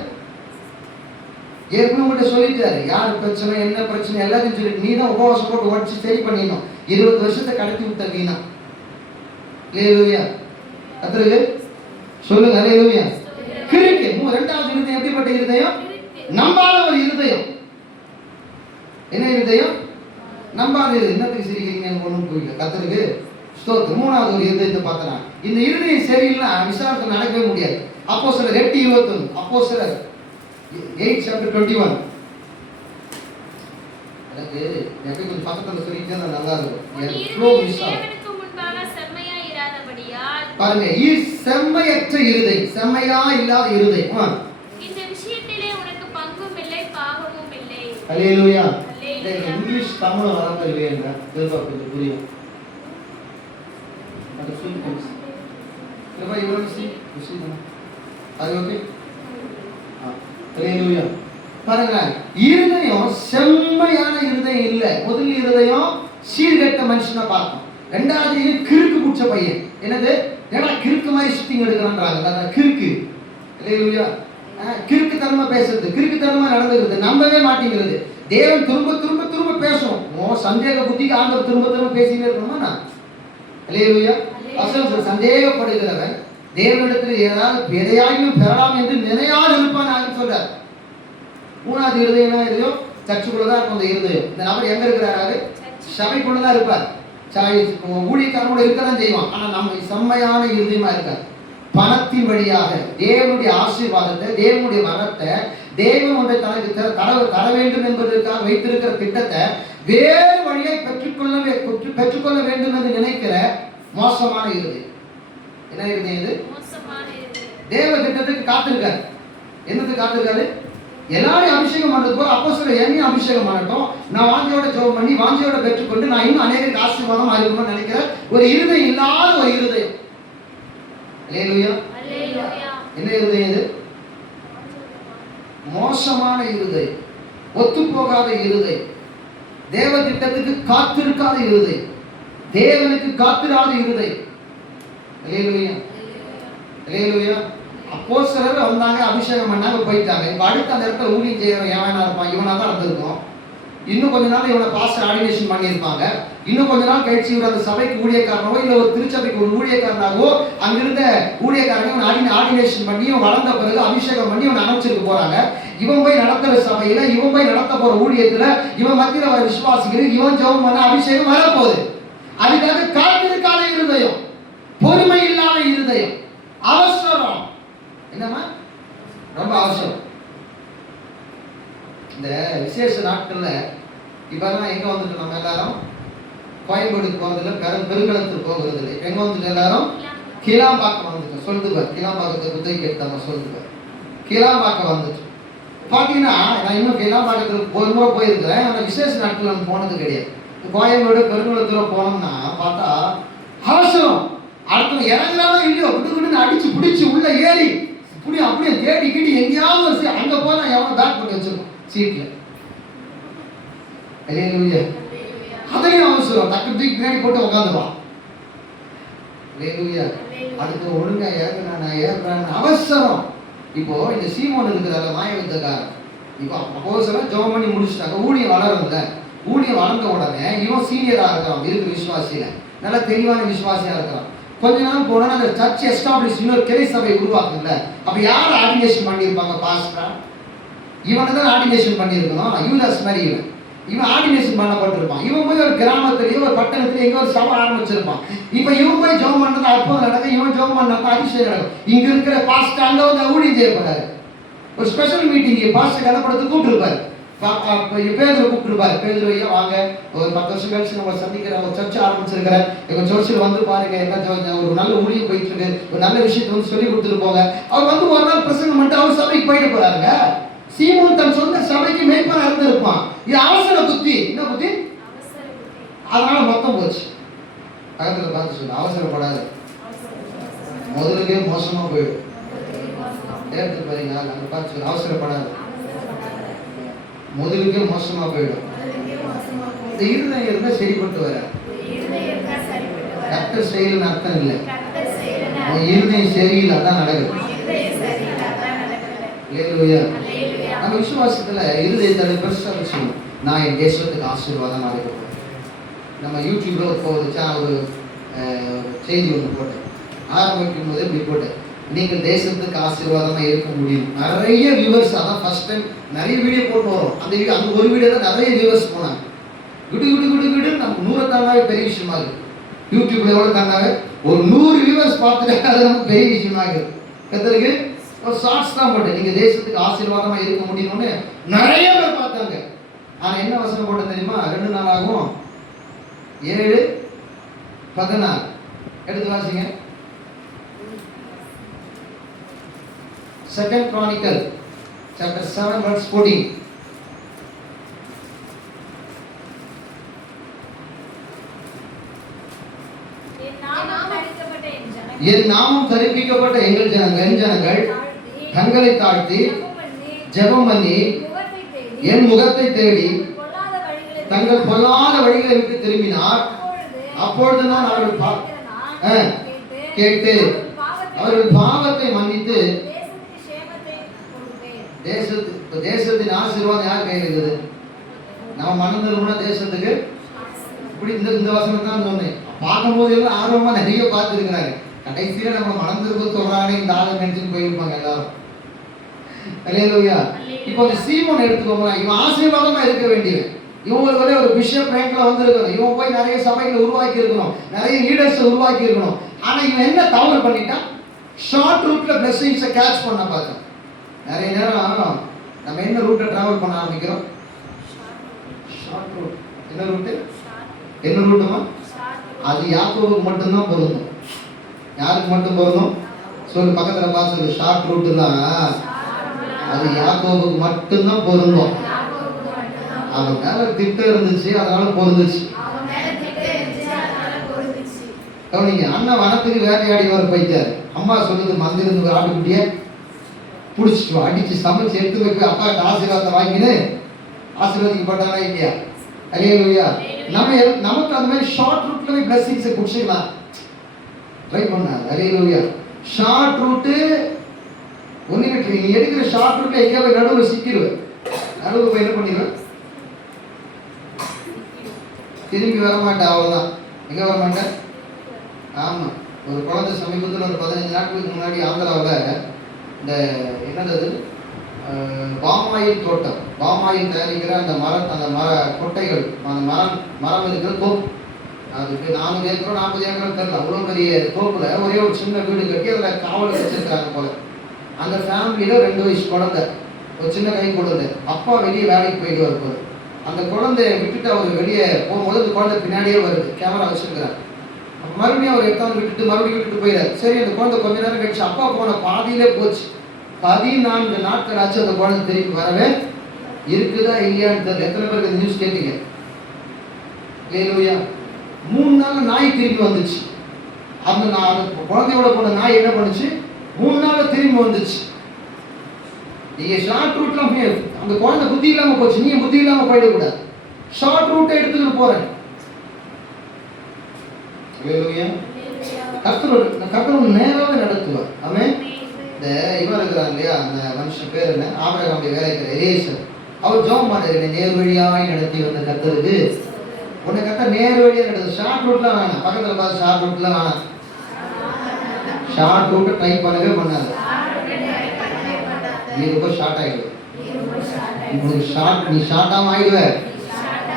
ஏற்கனவே உங்கள்கிட்ட சொல்லிட்டாரு. யார் பிரச்சனை என்ன பிரச்சனை எல்லாத்தையும் சொல்லிட்டு நீ தான் உபவாசம் போட்டு உடச்சு சரி பண்ணிடணும். 20 வருஷத்தை கடத்தி விட்ட வீணா. அல்லேலூயா. கர்த்தருக்கு சொல்லுங்க அல்லேலூயா. கிறுக்கு இரண்டாவது இருதயம் எப்படிப்பட்ட இருதயம்? நம்பாத ஒரு இருதயம். என்ன இருதயம்? நம்பாத இருதயம். என்னத்துக்கு சிரிக்கிறீங்க? ஒன்றும் புரியல. கர்த்தருக்கு ஸ்தோத்திரம். மூணாவது ஒரு இருதயத்தை பார்த்தனா, இந்த இருதயம் சரியில்லைன்னா விசாரணை நடக்கவே முடியாது. அப்போஸ்தலர் 8:21, அப்போஸ்தலர் 8:21. எனக்கு எப்படி கொஞ்சம் பக்கத்துல சொல்லிட்டே நல்லா இருக்கும். பாருங்க, செம்மையற்ற இருதயம், செம்மையா இல்லாத இருதயம். இந்த விஷயத்திலே உனக்கு பங்கும் இல்லை பாவமும் இல்லை. அல்லேலூயா. இங்கிலீஷ் தமிழ் வரப்பெறுவே என்ற திருப்பி புரியும். அது சொல்லி கிருபை யூனிவர்சிட்டி விஷயம் அது ஓகே. அல்லேலூயா. பாருங்க, இருதயம் செம்மையான இருதயம் இல்ல. முதல் இருதயம் சீர்கெட்ட மனுஷனை பார்க்கும். ரெண்டாவது கிறுக்கு குடிச்ச பையன். என்னது? ஏன்னா கிறுக்கு மாதிரி சுத்திங் எடுக்கிறான்றாங்க. கிறுக்கு. அல்லேலூயா. கிறுக்கு தன்மை பேசுறது, கிறுக்கு தன்மை நடந்துக்கிறது, நம்பவே மாட்டேங்கிறது. தேவன் திரும்ப திரும்ப திரும்ப பேசணும். சந்தேக புத்திக்கு ஆண்டவர் திரும்ப திரும்ப பேசிட்டே இருக்கணுமா? நான் அல்லேலூயா. சந்தேகப்படுகிறவன் தேவனிடத்தில் ஏதாவது எதையாயும் பெறலாம் என்று நினையாது இருப்பான் சொல்றார். மூணாவது இருதயம் இருதயம் சர்ச்சுக்குள்ளதான் இருக்கும். அந்த இருதயம் இந்த நபர் எங்க இருக்கிறாரு? சபைக்குள்ளதான் இருப்பார். ஊழியக்காரனோட இருக்கதான் செய்வான். ஆனா நம்ம செம்மையான இருதயமா இருக்கார். பணத்தின் வழியாக தேவனுடைய ஆசீர்வாதத்தை, தேவனுடைய வரத்தை, தேவன் ஒன்றை தனக்கு தர வேண்டும் என்பதற்காக வைத்திருக்கிற திட்டத்தை வேறு வழியை பெற்றுக்கொள்ள வேண்டும் என்று நினைக்கிற மோசமான இருதயம். என்ன இருதயம் இது? தேவ திட்டத்துக்கு காத்திருக்காரு. என்னத்துக்கு காத்திருக்காரு? எல்லாரையும் அபிஷேகம் பண்றது போல அப்போஸ்தலர் என்னையும் அபிஷேகம் பண்ணட்டும், நான் வாஞ்சையோட ஜெபம் பண்ணி வாஞ்சையோட பெற்றுக்கொண்டு நான் இன்னும் அநேகருக்கு ஆசீர்வாதம் இருக்கணும்னு நினைக்கிற ஒரு இருதயம் இல்லாத ஒரு இருதயம். அல்லேலூயா. என்ன இருதயம் இது? மோசமான இருதயம், ஒத்து போகாத இருதயம், தேவ திட்டத்துக்கு காத்திருக்காத இருதயம், தேவனுக்கு காத்திராத இருதயம். அல்லேலூயா, அல்லேலூயா. அப்போஸ்தலர் வந்தாங்க, அபிஷேகம் பண்ணாங்க, போயிட்டாங்க. இப்ப அடுத்த அந்த இடத்துல ஊழியம் செய்யறவன் எவனா இருப்பான்? இவனா தான் இருந்திருக்கும். இன்னும் கொஞ்ச நாள் இவனை பாஸ்டர் ஆர்டினேஷன் பண்ணியிருப்பாங்க. இன்னும் கொஞ்ச நாள் கழிச்சு இவர் அந்த சபைக்கு ஊழியக்காரனாவோ இல்ல ஒரு திருச்சபைக்கு ஒரு ஊழியக்காரனாகவோ அங்கிருந்த ஊழியக்காரனை ஆர்டினேஷன் பண்ணி இவன் வளர்ந்த பிறகு அபிஷேகம் பண்ணி இவன் அனுப்பிச்சிருக்க போறாங்க. இவன் போய் நடத்துற சபையில, இவன் போய் நடத்த போற ஊழியத்துல, இவன் மத்தியில வர விசுவாசிகள், இவன் ஜெபம் பண்ண அபிஷேகம் வரப்போகுது. அதுக்காக காத்திருக்காத இருதயம், பொறுமை இல்லாத இருதயம், அவசரம். என்னமா? ரொம்ப அவசரம். இந்த விசேஷ நாட்கள்ல இப்பதான் எங்க வந்துட்டு நம்ம எல்லாரும் கோயம்பேடுக்கு போறதில்ல, பெருங்களத்துக்கு போகிறது இல்லை. எங்க வந்துட்டு எல்லாரும் கீழாம்பாக்கம் வந்துட்டோம். சொல்லுது பார், கீழாம்பாக்கத்தை புத்தகி எடுத்தாம சொல்லுது பார், கீழாம்பாக்கம் வந்துட்டு பாத்தீங்கன்னா, நான் இன்னும் கீழாம்பாக்கத்துக்கு ஒரு முறை போயிருக்கிறேன். ஆனா விசேஷ நாட்கள் நம்ம போனது கிடையாது. கோயம்பேடு பெருங்குளத்தூர போனோம்னா பார்த்தா அவசரம். அடுத்த இறங்குறாலும் இல்லையோ விட்டு அடிச்சு பிடிச்சி உள்ள ஏறி அப்படியே தேடி கீடி எங்கேயாவது அங்க போனா எவனோ பேக் பண்ணி வச்சிருக்கோம் சீட்ல. அல்லேலூயா. அதுலயும் அவசரம், டக்கு தூக்கி பின்னாடி போட்டு உட்காந்துருவான். அல்லேலூயா. அடுத்து ஒழுங்கா ஏறுறான் அவசரம். இப்போ இந்த சீமோன் இருக்கிறாங்க மாயவித்தக்காரன். இப்போ அப்போஸ்தலர் ஜெபம் பண்ணி முடிச்சுட்டாங்க. ஊழியம் வளரும்ல, ஊழியம் வளர்ந்த உடனே இவன் சீனியரா இருக்கான், இருக்கிற விசுவாசியில நல்ல தெளிவான விசுவாசியா இருக்கான். கொஞ்ச நாள் போனா அந்த சர்ச் எஸ்டாப்ளிஷ், இன்னொரு கிளை சபை உருவாக்குல. அப்ப யார் ஆர்டினேஷன் பண்ணியிருப்பாங்க? பாஸ்டரா? இவனை தான் ஆர்டினேஷன் பண்ணியிருக்கணும். யூதாஸ் மாதிரி இவன் ஆர்டினேஷன் பண்ணப்பட்டிருப்பான். இவன் போய் ஒரு கிராமத்திலேயோ ஒரு பட்டணத்திலேயோ எங்க ஒரு சபை ஆரம்பிச்சிருப்பான். இப்ப இவன் போய் ஜெபம் பண்ணது அற்புதம் நடக்கும், இவன் ஜெபம் பண்ணது அபிஷேகம் நடக்கும். இங்க இருக்கிற பாஸ்டர் அங்க வந்து ஊழியம் செய்யப்படாது. ஒரு ஸ்பெஷல் மீட்டிங் பாஸ்டர் கதைப்படுத்து கூப்பிட்டுருப்பாரு, பேதுரு கூப்பிட்டுருப்பாரு. பேதுரு ஐயா வாங்க, ஒரு 10 வருஷம் கழிச்சு நம்ம சந்திக்கிற ஒரு சர்ச் ஆரம்பிச்சிருக்கிறேன், எங்க சர்ச்சில் வந்து பாருங்க, என்ன ஒரு நல்ல ஊழியம் போயிட்டு இருக்கு, ஒரு நல்ல விஷயத்தை வந்து சொல்லி கொடுத்துட்டு போங்க. அவர் வந்து ஒரு நாள் பிரசங்கம் பண்ணிட்டு அவர் சபைக்கு போயிட்டு போறாருங்க. சீமோன் தன் சொந்த சபைக்கு மேய்ப்பனா இருந்திருப்பான். இது அவசர புத்தி. என்ன புத்தி? அதனால மொத்தம் போச்சு. பக்கத்துல பார்த்து சொல்லு, அவசரப்படாது, முதலுக்கே மோசமா போயிடும். எடுத்து பாருங்க, நாங்க பார்த்து சொல்லு, அவசரப்படாது, முதலுக்கே மோசமா போயிடும். இந்த இருதயம் இருந்தா சரிப்பட்டு வர. கர்த்தர் செயல்னு அர்த்தம் இல்லை, இருதயம் சரியில்லை, அதான் நடக்குது. அல்லேலூயா. நம்ம விசுவாசத்துல இருதயத்தை பெருசா வச்சுக்கணும். நான் என் தேசத்துக்கு ஆசீர்வாதமா இருக்க போறேன். நம்ம யூடியூப்ல ஒரு செய்தி ஒன்று போட்டேன், ஆரம்பிக்கும் போதே இப்படி போட்டேன், நீங்கள் தேசத்துக்கு ஆசீர்வாதமா இருக்க முடியும். நிறைய வியூவர்ஸ், அதான் ஃபர்ஸ்ட் டைம் நிறைய வீடியோ போட்டு வரோம். அந்த ஒரு வீடியோ தான் நிறைய வியூவர்ஸ் போனாங்க. குடு நம்ம 100 தாண்டாவே பெரிய விஷயமா இருக்கு. யூடியூப்ல எவ்வளவு தாண்டாவே ஒரு 100 வியூவர்ஸ் பார்த்துட்டு அது நமக்கு பெரிய விஷயமா இருக்கு. கத்தருக்கு ஒரு ஷார்ட்ஸ் தான் போட்டேன், நீங்க தேசத்துக்கு ஆசீர்வாதமா இருக்க முடியும்னு நிறைய பேர் பார்த்தாங்க. ஆனா என்ன வசனம் போட்ட தெரியுமா? 2 நாள் ஆகும் 7:14 எடுத்து வாசிங்க. 2 Chronicle chapter 7 verse 14. என் நாமம் தரிப்பிக்கப்பட்ட எங்கள் ஜனங்கள் தங்களை தாழ்த்தி ஜெபம் பண்ணி என் முகத்தை தேடி தங்கள் பொல்லாத வழிகளை விட்டு திரும்பினார், அப்பொழுது நான் அவர்கள் கேட்டு அவர்கள் பாவத்தை மன்னித்து தேசத்தின் ஆசீர்வாதம் யார் கையில் இருக்குது? நம்ம மனம் திரும்பினா தேசத்துக்கு. இப்படி இந்த வசனம் தான் சொன்னேன். பார்க்கும் போது எல்லாம் ஆர்வமா நிறைய பார்த்துருக்கிறாங்க. கடைசியில நம்ம மனம் திரும்ப சொல்றானே இந்த ஆளை நினைச்சுன்னு போயிருப்பாங்க எல்லாரும். அல்லேலூயா. இப்போ சீமோன் எடுத்துக்கோங்களேன், இவன் ஆசீர்வாதமா இருக்க வேண்டியவன். இவங்க ஒரு பிஷப் ரேங்க்ல வந்திருக்கணும், இவன் போய் நிறைய சபைகளை உருவாக்கி இருக்கணும், நிறைய லீடர்ஸ் உருவாக்கி இருக்கணும். ஆனா இவன் என்ன தவறு பண்ணிட்டான்? ஷார்ட் ரூட்ல பிளெஸிங்ஸை கேட்ச் பண்ண பார்த்தேன். நிறைய நேரம் நம்ம என்ன ரூட்ல டிராவல் பண்ண ஆரம்பிக்கிறோம்? Short route. என்ன ரூட்டு? என்ன ரூட்டுமா? அது யாக்கோபுக்கு மட்டும்தான் பொருந்தும். யாருக்கு மட்டும் பொருந்தும்? சொல்லு, பக்கத்துல பார்த்து சொல்லு, ஷார்ட் ரூட் தான் அது யாக்கோபுக்கு மட்டும்தான் பொருந்தும். அவன் மேல திட்டம் இருந்துச்சு, அதனால பொருந்துச்சு. கவனிங்க, அண்ணன் வனத்துக்கு வேட்டையாடி வர போயிட்டாரு. அம்மா சொல்லுது, மந்திருந்து ஆட்டுக்குட்டிய பிடிச்சிட்டு அடிச்சு சமைச்சு எடுத்து போய் அப்பா ஆசீர்வாதத்தை வாங்கினு ஆசீர்வதிக்கப்பட்டாரா இல்லையா? அல்லேலூயா. நமக்கு அந்த மாதிரி ஷார்ட் ரூட்ல போய் பிளஸிங்ஸை குடிச்சிக்கலாம். ட்ரை பண்ணாது. அல்லேலூயா. ஷார்ட் ரூட்டு ஒன்றுமே நீ எடுக்கிற ஷார்ட் ரூட்ல எங்கேயா போய் நடுவில் சிக்கிடுவேன். நடுவில் போய் என்ன பண்ணிடுவேன்? திரும்பி வர மாட்டேன். அவ்வளோதான். எங்கே வர மாட்டேன்? ஆமாம். ஒரு குழந்தை சமீபத்தில் ஒரு 15 நாட்களுக்கு முன்னாடி ஆந்திராவில் இந்த என்னது பாமாயில் தோட்டம், பாமாயில் தயாரிக்கிற அந்த மர கொட்டைகள், அந்த மரம் இருக்கிற தோப்பு, அதுக்கு 4 ஏக்கரோ 40 ஏக்கரோ தெரியல, அவ்வளோ பெரிய தோப்புல ஒரே ஒரு சின்ன வீடு கட்டி அதில் காவல் வச்சிருக்காங்க போல. அந்த ஃபேமிலியில 2 வயசு குழந்தை, ஒரு சின்ன கை குழந்தை. அப்பா வெளியே வேலைக்கு போயிட்டு வரும்போது அந்த குழந்தைய விட்டுட்டு அவர் வெளியே போகும்போது அந்த குழந்தை பின்னாடியே வருது, கேமரா வச்சிருக்கிறார். மறுபடியும் அவர் எடுத்தாந்து விட்டுட்டு மறுபடியும் விட்டுட்டு போயிடாரு. சரி, அந்த குழந்தை கொஞ்ச நேரம் கழிச்சு அப்பா போன பாதியிலே போச்சு. 14 நாட்கள் ஆச்சு அந்த குழந்தை திருப்பி வரவே. இருக்குதா இல்லையான்னு தெரியல. எத்தனை பேருக்கு இந்த நியூஸ் கேட்டீங்க? அல்லேலூயா. 3 நாள் நாய் திரும்பி வந்துச்சு. அந்த குழந்தையோட போன நாய் என்ன பண்ணுச்சு? 3 நாள் திரும்பி வந்துச்சு. நீங்க ஷார்ட் ரூட்ல அந்த குழந்தை புத்தி இல்லாம போச்சு, நீங்க புத்தி இல்லாம போயிடக்கூடாது. ஷார்ட் ரூட்டை எடுத்துக்கிட்டு போறேன். கர்த்தர் நேராக நடத்துவார். ஆமென். இந்த இவன் இருக்கிறான் இல்லையா, அந்த மனுஷன் பேர் என்ன, ஆபிரகாமுடைய வேலைக்காரர் எலியேசர். அவர் ஜெபம் பண்ணாரு, நேர் வழியாய் நடத்தி வந்த கர்த்தருக்கு உன்னை கர்த்தர் நேர் வழியா நடத்து. ஷார்ட் ரூட்லாம் வேணாம். பக்கத்தில் பார்த்து ஷார்ட் ரூட்லாம் வேணாம். ஷார்ட் ரூட்டை ட்ரை பண்ணவே பண்ணாது. நீ ரொம்ப ஷார்ட் ஆயிடுவ. நீ ஷார்ட்டாகவும் ஆயிடுவ,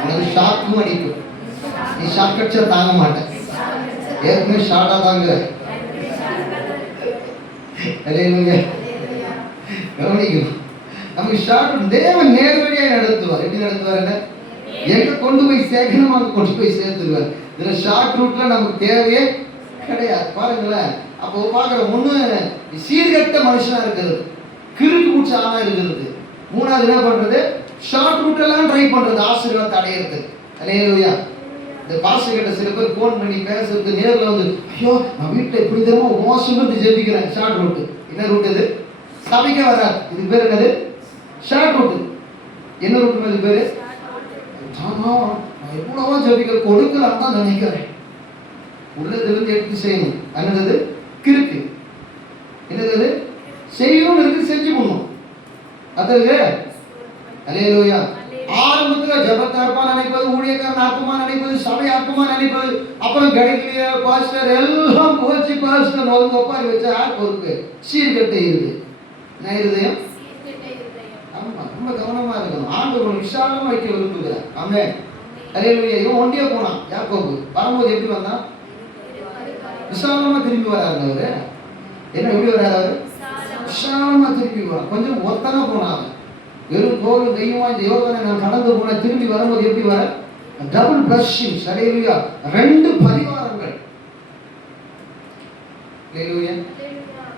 உனக்கு ஷார்ட்டும் அடிக்கும். நீ ஷார்ட் கட்சர் தாங்க மாட்டேன். ஏற்கனவே ஷார்ட்டா தாங்க. கவனிக்கணும். நமக்கு ஷார்ட் தேவன் நேர்வழியாக நடத்துவார். எப்படி நடத்துவார்? எங்க கொண்டு போய் சேர்க்கணும் அங்க கொண்டு போய் சேர்த்துருவார். இதுல ஷார்ட் ரூட்ல நமக்கு தேவையே கிடையாது. பாருங்களேன், அப்போ பாக்குற ஒண்ணு சீர்கட்ட மனுஷனா இருக்கிறது, கிறுக்கு பூச்சி ஆனா இருக்கிறது. 3வது என்ன பண்றது? ஷார்ட் ரூட் எல்லாம் ட்ரை பண்றது, ஆசீர்வாதத்தை அடையிறது. அல்லேலூயா. இந்த பாஸ்டர் கிட்ட சில பேர் ஃபோன் பண்ணி பேசுறது, நேரில் வந்து ஐயோ நான் வீட்டில் இப்படி தரமா மோசமாக ஜெபிக்கிறேன். Short route. என்ன ரூட் இது? சபைக்கே வராது. இது பேர் என்னது? Short route. என்ன ரூட்டு? இது பேரு எவ்வளவோ ஜெபிக்க கொடுக்கலாம் தான் நினைக்கிறேன். உள்ளதிலிருந்து எடுத்து செய்யணும். என்னது? கிறுக்கு. என்னது? செய்யணும் இருக்கு, செஞ்சு பண்ணும். அது அல்லேலூயா. ஆரம்பத்துல ஜபத்தை அற்பமா நினைப்பது, ஊழியக்காரன் அற்பமா நினைப்பது, சபை அற்பமா நினைப்பது, அப்புறம் கிடைக்கலையே பாஸ்டர் எல்லாம் போச்சு பாஸ்டர் வந்து ஒப்பாரி வச்சா யார் பொறுப்பு? சீர்கட்டை இருக்கு. என்ன இருதயம்? ஆமா, ரொம்ப கவனமா இருக்கணும். ஆண்டவர் விசாலமா வைக்க விரும்புகிறார். ஆமென். அல்லேலூயா. இவன் ஒண்டியே போனான் யாக்கோபு. வரும்போது எப்படி வந்தான்? விசாலமா திரும்பி வராரு. அவரு என்ன எப்படி வராரு? அவரு விசாலமா திரும்பி வரான். கொஞ்சம் ஒத்தனா போனான். வெறும் கோவில் தெய்வமா இந்த யோகனை நான் கடந்து போன திரும்பி வரும்போது எப்படி வர? Double blushing. அல்லேலூயா. 2 பரிவாரங்கள். அல்லேலூயா.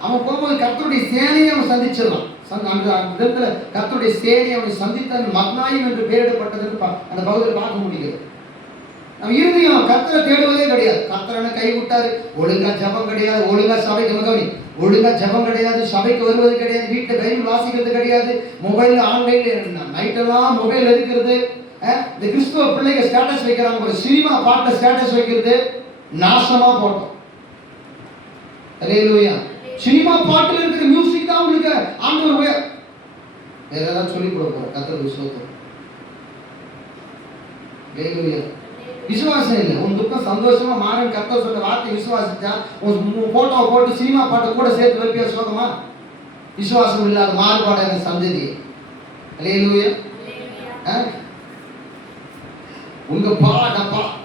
அவன் போகும்போது கர்த்தருடைய சேனையை அவன் சந்திச்சிடலாம். அந்த இடத்துல கர்த்தருடைய சேனையை அவன் சந்தித்தான். மக்னாயிம் என்று பெயரிடப்பட்டதுன்னு அந்த பகுதியில் பார்க்க முடிகிறது. நம்ம இறுதியும் கர்த்தரை தேடுவதே கிடையாது. கர்த்தரை கை விட்டாரு. ஒழுங்கா ஜபம் கிடையாது, ஒழுங்கா சபைக்கு கவனி, ஒழுங்கா ஜபம் கிடையாது, சபைக்கு வருவது கிடையாது, வீட்டில் பைபிள் வாசிக்கிறது கிடையாது, மொபைல் ஆன்லைன்ல நைட்டெல்லாம் மொபைல் இருக்கிறது. இந்த கிறிஸ்துவ பிள்ளைங்க ஸ்டேட்டஸ் வைக்கிறாங்க, ஒரு சினிமா பாட்டுல ஸ்டேட்டஸ் வைக்கிறது. நாசமா போட்டோம். அல்லேலூயா. சினிமா பாட்டுல இருக்கிற மியூசிக் தான் உங்களுக்கு ஆண்டவர் வேற ஏதாவது சொல்லி கொடுக்க போற. கர்த்தருக்கு ஸ்தோத்திரம். அல்லேலூயா. விசுவாசம் இல்லை. உன் துக்கம் சந்தோஷமா மாறன் கர்த்தர் சொன்ன வார்த்தை விசுவாசிச்சா உன் போட்டோவை போட்டு சினிமா பாட்டை கூட சேர்த்து வைப்பியா சோகமா? விசுவாசம் இல்லாத மாறுபாடான சந்ததி. அல்லேலூயா. உங்க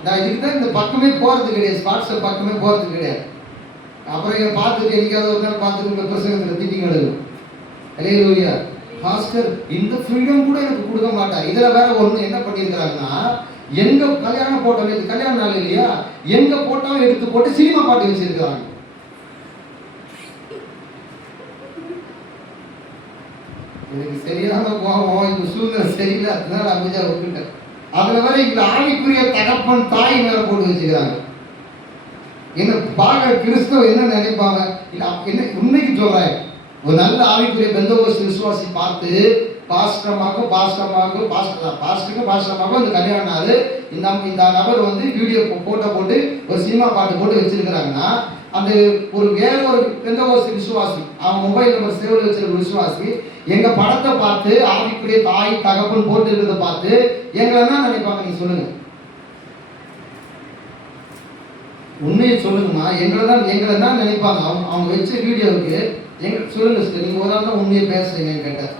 நான் இதுதான் இந்த பக்கமே போறது கிடையாது, ஸ்பாட்ஸ் பக்கமே போறது கிடையாது. அப்புறம் இங்க பார்த்துட்டு என்னைக்காவது ஒரு நாள் பார்த்துட்டு உங்க பிரசங்கத்தில் திட்டிங் எழுதும். அல்லேலூயா. பாஸ்டர் இந்த ஃப்ரீடம் கூட எனக்கு கொடுக்க மாட்டார். இதுல வேற ஒண்ணு என்ன பண்ணியிருக்கிறாங்கன்னா, எங்க கல்யாண போட்டோ, கல்யாண நாள் இல்லையா, எங்க போட்டோவை எடுத்து போட்டு சினிமா பாட்டு வச்சிருக்காங்க. எனக்கு சரியான கோபம், இந்த சூழ்நிலை சரியில்லை, அதனால அமைதியா விட்டுட்டேன். அதுல வேற இந்த ஆவிக்குரிய தகப்பன் தாய் மேல போட்டு வச்சுக்கிறாங்க. என்ன பார்க்க கிறிஸ்தவ என்ன நினைப்பாங்க? என்ன உண்மைக்கு சொல்றேன், ஒரு நல்ல ஆவிக்குரிய பெந்தகோஸ்து விசுவாசி பார்த்து பாஸ்டருக்கும் இந்த கல்யாண நாள் இந்த நபர் வந்து வீடியோ போட்டோ போட்டு ஒரு சினிமா பாட்டு போட்டு வச்சிருக்கிறாங்கன்னா அந்த ஒரு வேற ஒரு பெந்தகோஸ்து விசுவாசி அவன் மொபைல் நம்பர் சேவ் வச்சிருக்க விசுவாசி எங்க படத்தை பார்த்து ஆவிக்குரிய தாய் தகப்பன் போட்டு இருக்கிறத பார்த்து எங்களை என்ன நினைப்பாங்க? நீங்க சொல்லுங்க, உண்மையை சொல்லுங்கம்மா. எங்களை தான் நினைப்பாங்க. அவங்க வச்ச வீடியோவுக்கு சொல்லுங்க சார், நீங்க ஒரு ஆள் தான் உண்மையை பேசுறீங்கன்னு கேட்டார்.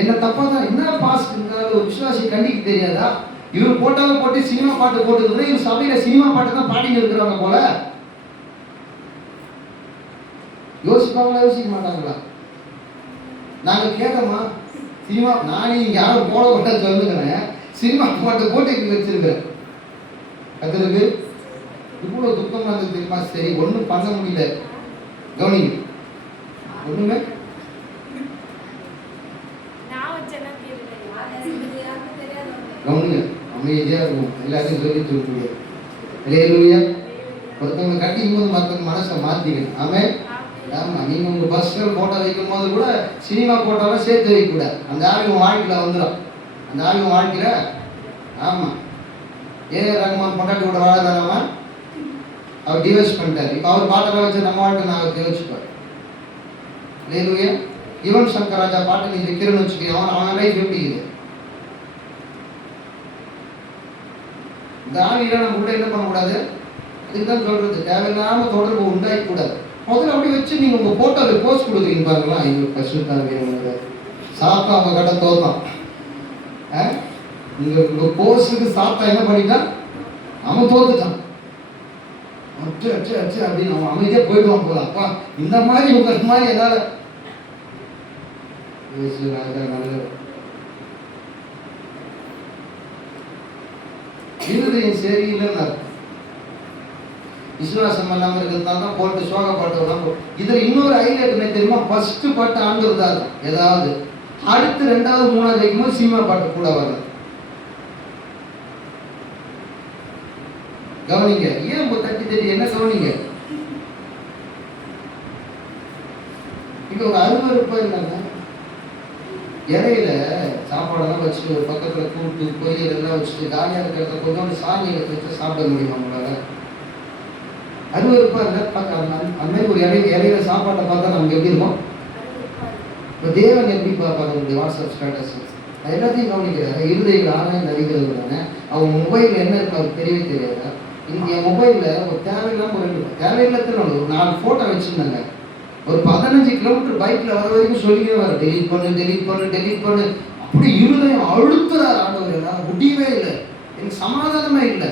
என்ன தப்பா தான் என்ன பாஸ் இருந்தாலும் ஒரு விசுவாசி கண்டிக்க தெரியாதா? இவர் போட்டாலும் போட்டு சினிமா பாட்டு போட்டுக்கிறது, இவர் சபையில சினிமா பாட்டு தான் பாடிட்டு இருக்கிறாங்க போல. யோசிப்பாங்களா யோசிக்க மாட்டாங்களா? நாங்க கேட்டோமா சினிமா, நானே இங்க யாரும் போட விட்டா சொல்லுங்கிறேன், சினிமா பாட்டு போட்டு இங்க வச்சிருக்கிறேன். கத்துருக்கு இவ்வளவு துக்கமா இருக்கு தெரியுமா? சரி ஒண்ணும் பண்ண முடியல. கவனிங்க, ஒண்ணுமே கவனிங்க, அமைதியா இருக்கும். எல்லாத்தையும் சொல்லிட்டு இருக்க இல்லையா? ஒருத்தவங்க கட்டிக்கும் போது மற்றவங்க மனசை மாத்திக்கணும். ஆமா, நீங்க உங்க பஸ்ல போட்டோ வைக்கும் போது கூட சினிமா போட்டோலாம் சேர்த்து வைக்க கூடாது. அந்த ஆவி உன் வாழ்க்கையில வந்துடும். அந்த ஆவி உன் வாழ்க்கையில ஆமா ரகுமான் பொண்டாட்டி கூட வாழதானவா அவர் டிவைஸ் பண்ணிட்டாரு. இப்போ அவர் பாட்டெல்லாம் வச்சு நம்ம வாழ்க்கை நான் யோசிப்பார். இல்லையா? யுவன் சங்கர் ராஜா பாட்டு நீ வைக்கிறேன்னு வச்சுக்கோ, அவன் லைஃப் எப்படி இது? இந்த ஆவியில நம்ம கூட என்ன பண்ணக்கூடாது? இதுதான் சொல்றது, தேவையில்லாம தொடர்பு உண்டாக்க கூடாது. முதல்ல அப்படி வச்சு நீங்க உங்க போட்டோல போஸ்ட் கொடுக்குறீங்க பாருங்களா, ஐயோ கஷ்டத்தாங்க சாத்தா அவங்க கடை தோத்தான். நீங்க உங்க போஸ்டுக்கு சாத்தா என்ன பண்ணிட்டான்? அவன் தோத்துட்டான். அச்சு அச்சு அச்சு அப்படின்னு அவன் அமைதியா போயிடுவான் போல. அப்பா இந்த மாதிரி உங்க மாதிரி என்னால இருதயம் சரியில்லைன்னு விசுவாசம் இல்லாமல் இருக்கிறதுனால தான் போட்டு சோக பாட்டு எல்லாம். இதுல இன்னொரு ஹைலைட் என்ன தெரியுமா? ஃபர்ஸ்ட் பாட்டு ஆண்டவர் தான் ஏதாவது, அடுத்து ரெண்டாவது மூணாவது வைக்கும்போது சினிமா பாட்டு கூட வரல. கவனிங்க, ஏன் உங்க தட்டி என்ன கவனிங்க. இங்க ஒரு அருவருப்பா இருந்தாங்க. இடையில சாப்பாடெல்லாம் வச்சுட்டு ஒரு பக்கத்துல கூட்டு பொரியல் எல்லாம் வச்சுட்டு காலியா இருக்கிறத கொஞ்சோண்டு சாமி வச்சு சாப்பிட முடியுமா உங்களால? அருவருப்பா இல்லை பார்க்க. அந்த மாதிரி ஒரு இடையில சாப்பாட்டை பார்த்தா நமக்கு எப்படி இருக்கும்? இப்போ தேவன் எப்படி பார்ப்பாங்க? உங்களுடைய வாட்ஸ்அப் ஸ்டேட்டஸ் எல்லாத்தையும் கவனிக்கிறாங்க. இருதயங்கள் ஆராய்ந்து அறிகிறது தானே. அவங்க மொபைலில் என்ன இருக்கு அவருக்கு தெரியவே தெரியாதா? இங்கே என் மொபைலில் ஒரு தேவையில்லாமல் தேவையில்லாத ஒரு 4 ஃபோட்டோ வச்சுருந்தாங்க. ஒரு 15 கிலோமீட்டர் பைக்கில் வர வரைக்கும் சொல்லிக்கவே வர டெலீட் பண்ணு. அப்படி இருதயம் அழுத்துறாரு ஆண்டவர். என்னால் முடியவே இல்லை, எனக்கு சமாதானமே இல்லை.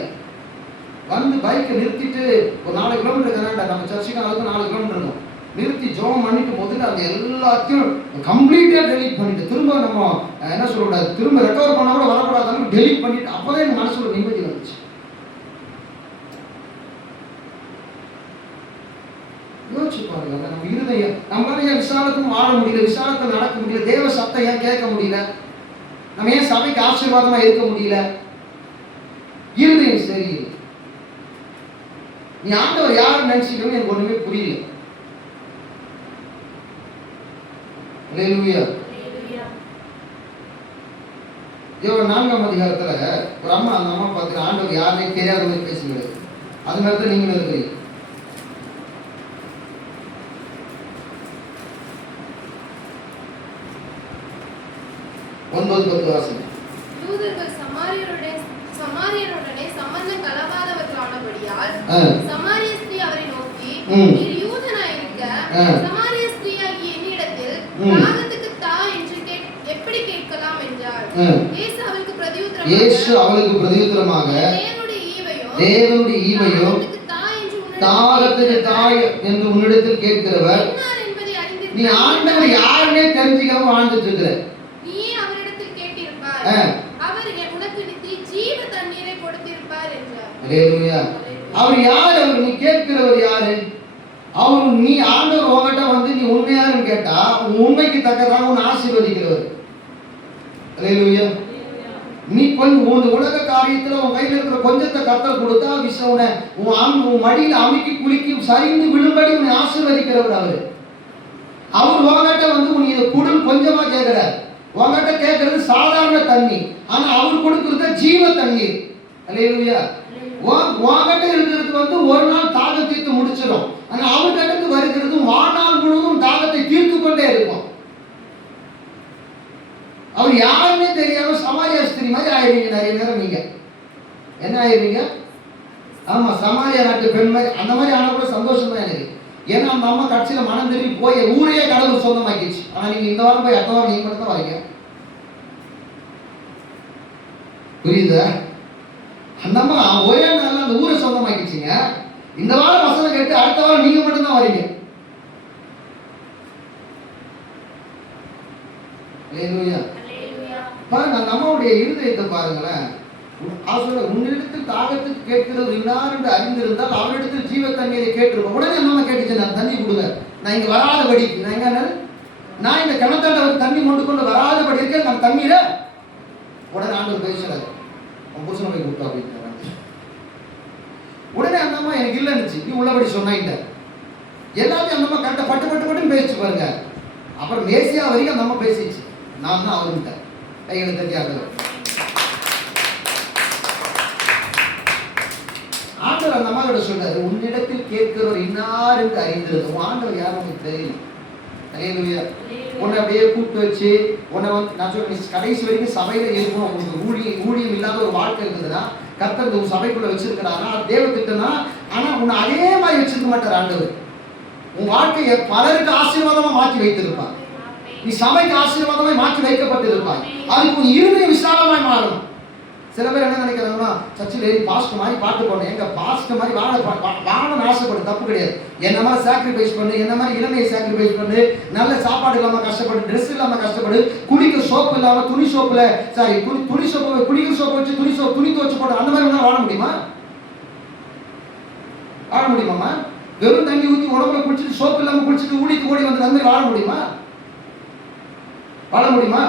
வந்து பைக்கை நிறுத்திட்டு ஒரு 4 கிலோமீட்டர் தானே நம்ம சர்ச்சுக்கு அளவுக்கு 4 கிலோமீட்டர் இருக்கும். நிறுத்தி ஜோம் பண்ணிட்டு முதல்ல அந்த எல்லாத்தையும் கம்ப்ளீட்டாக டெலீட் பண்ணிட்டு திரும்ப நம்ம என்ன சொல்லக்கூடாது, திரும்ப ரெக்கவர் பண்ண கூட வரக்கூடாது, டெலீட் பண்ணிட்டு அப்போதான் எனக்கு மனசுல நிம்மதி வந்துச்சு. யோசிச்சு பாருங்க, நம்ம இருதயம் நம்மளால ஏன் விசாலத்தும் வாழ முடியல, விசாலத்தை நடக்க முடியல, தேவ சத்தம் ஏன் கேட்க முடியல, நம்ம ஏன் சபைக்கு ஆசீர்வாதமா இருக்க முடியல? இருதயம் சரியில்லை. நீ ஆண்டவர் யாரும் நினைச்சிக்கணும் எனக்கு ஒண்ணுமே புரியல. யோவான் 4ஆம் அதிகாரத்துல ஒரு அம்மா, அந்த அம்மா பார்த்து ஆண்டவர் யாருமே தெரியாத மாதிரி பேசுகிறது. அது மாதிரி தான் நீங்களும் இருக்கிறீங்க. 9-10 வாசம். யூதர்கள் சமாரியருடனே சம்பந்தம் கலவாதவர்களானபடியால் சமாரிய ஸ்திரீ அவரை நோக்கி, நீர் யூதனாயிருக்க சமாரிய ஸ்திரீயாகிய என்னிடத்தில் தாகத்துக்கு தா என்று எப்படி கேட்கலாம் என்றார். இயேசு அவளுக்கு பிரதியுத்தரமாக தேவனுடைய ஈவையும் தாகத்துக்கு தாய் என்று உன்னிடத்தில் கேட்கிறவர் நீ ஆண்டவர் யாருன்னே தெரிஞ்சுக்காம வாழ்ந்துட்டு இருக்கிற. அவர் யார்? அவர் நீ கேட்கிறவர் யாரு? அவர் நீ ஆண்டவர் உங்ககிட்ட வந்து நீ உண்மையாருன்னு கேட்டா உண்மைக்கு தக்கதாக உன்னை ஆசீர்வதிக்கிறவர். அல்லேலூயா. நீ கொஞ்சம் உலக காரியத்துல உன் கையில் இருக்கிற கொஞ்சத்தை கர்த்தர் கொடுத்தா உன்னை உன் மடியில் அமுக்கி குலுக்கி சரிந்து விழும்படி உன்னை ஆசீர்வதிக்கிறவர் அவரு. அவர் உங்ககிட்ட வந்து உன் இதை குடு கொஞ்சமா கேட்கிறார். உங்ககிட்ட கேட்கறது சாதாரண தண்ணி, ஆனா அவர் கொடுக்கிறது ஜீவ தண்ணீர். அல்லேலூயா. உங்ககிட்ட இருக்கிறது ஒரு நாள் தாகம் தீர்த்து முடிச்சிடும், ஆனா அவர்கிட்ட வருகிறது வாழ்நாள் முழுவதும் தாகத்தை தீர்த்து கொண்டே இருக்கும். அவர் யாருமே தெரியாம சமாரியா ஸ்திரீ மாதிரி ஆயிடுவீங்க. நிறைய நேரம் நீங்க என்ன ஆயிடுவீங்க? ஆமா, சமாரியா நாட்டு பெண் மாதிரி. அந்த மாதிரி ஆனா கூட சந்தோஷம் தான் எனக்கு. ஏன்னா அந்த அம்மா கட்சியில மனம் திரும்பி போய் ஊரையே கடவுள் சொந்தமாக்கிடுச்சு. ஆனா நீங்க இந்த வாரம் போய் அடுத்த வாரம் நீங்க மட்டும் தான் வரீங்க. புரியுதா? அந்த அம்மா ஒரே நாள் அந்த ஊரை சொந்தமாக்கிடுச்சிங்க. இந்த வாரம் வசனம் கேட்டு அடுத்த வாரம் நீங்க மட்டும் தான் வரீங்க. பாருங்க அந்த அம்மாவுடைய இருதயத்தை பாருங்களேன். உன்னிடத்தில் தாகத்துக்கு கேட்கிறது இன்னார் என்று அறிந்திருந்தால் அவரிடத்தில் ஜீவ தண்ணீரை கேட்டிருப்போம். உடனே அந்த அம்மா கேட்டுச்சு, நான் தண்ணி கொடுங்க, நான் இங்க வராதபடி, நான் இந்த கிணத்தாண்ட தண்ணி கொண்டு வராதபடி இருக்கேன், நான் தண்ணீரை. உடனே ஆண்டவர் பேசுறாரு, உன் புருஷனை போய் கொடுத்தா அப்படின்னு. உடனே அந்த அம்மா எனக்கு இல்லைன்னுச்சு, நீ உள்ளபடி சொன்னாங்க. எல்லாத்தையும் அந்த அம்மா கரெக்டாக பட்டு பட்டு பட்டுன்னு பேசிச்சு பாருங்க. அப்புறம் மேசியா வரைக்கும் அந்த அம்மா பேசிச்சு, நான் தான் அவர்கிட்ட கைகளை தட்டி ஆண்டவர். ஆண்டவர் அந்த அம்மா கிட்ட சொல்றாரு, உன்னிடத்தில் கேட்கிறவர் இன்னார் என்று அறிந்திருந்தோம். ஆண்டவர் யாரும் உங்களுக்கு தெரியல. அல்லேலூயா. உன்னை அப்படியே கூப்பிட்டு வச்சு உன்னை நான் சொல்றேன், கடைசி வரைக்கும் சபையில இருக்கும். உங்களுக்கு ஊழியம் இல்லாத ஒரு வாழ்க்கை இருக்குதுன்னா கர்த்தர் உன் சபைக்குள்ள வச்சிருக்கிறாரா தேவ திட்டம்னா, ஆனா உன்னை அதே மாதிரி வச்சிருக்க மாட்டார் ஆண்டவர். உன் வாழ்க்கையை பலருக்கு ஆசீர்வாதமா மாற்றி வைத்திருப்பார். நீ சபைக்கு ஆசீர்வாதமாய் மாற்றி வைக்கப்பட்டிருப்பாய். அதுக்கு உன் இருதயம் விசாலமாய் மாறும். சில பேர் என்ன நினைக்கிறாங்கன்னா, சர்ச்சில் ஏறி பாஸ்டர் மாதிரி பாட்டு போடணும். எங்க பாஸ்டர் மாதிரி வாழணும்னு ஆசைப்படு, தப்பு கிடையாது. என்ன மாதிரி சாக்ரிஃபைஸ் பண்ணு, என்ன மாதிரி இளமையை சாக்ரிஃபைஸ் பண்ணு, நல்ல சாப்பாடு இல்லாம கஷ்டப்படு, ட்ரெஸ் இல்லாம கஷ்டப்படு, குடிக்க சோப்பு இல்லாம துணி சோப்புல துணி சோப்பு குடிக்கிற சோப்பு வச்சு துணி துவச்சு போடு, அந்த மாதிரி ஒன்றா வாழ முடியுமா? வாழ முடியுமாம்மா? வெறும் தண்ணி ஊற்றி உடம்புல குளிச்சுட்டு சோப்பு இல்லாம குளிச்சுட்டு ஊழிக்கு ஓடி வந்து அந்த மாதிரி வாழ முடியுமா? வாழ முடியுமா?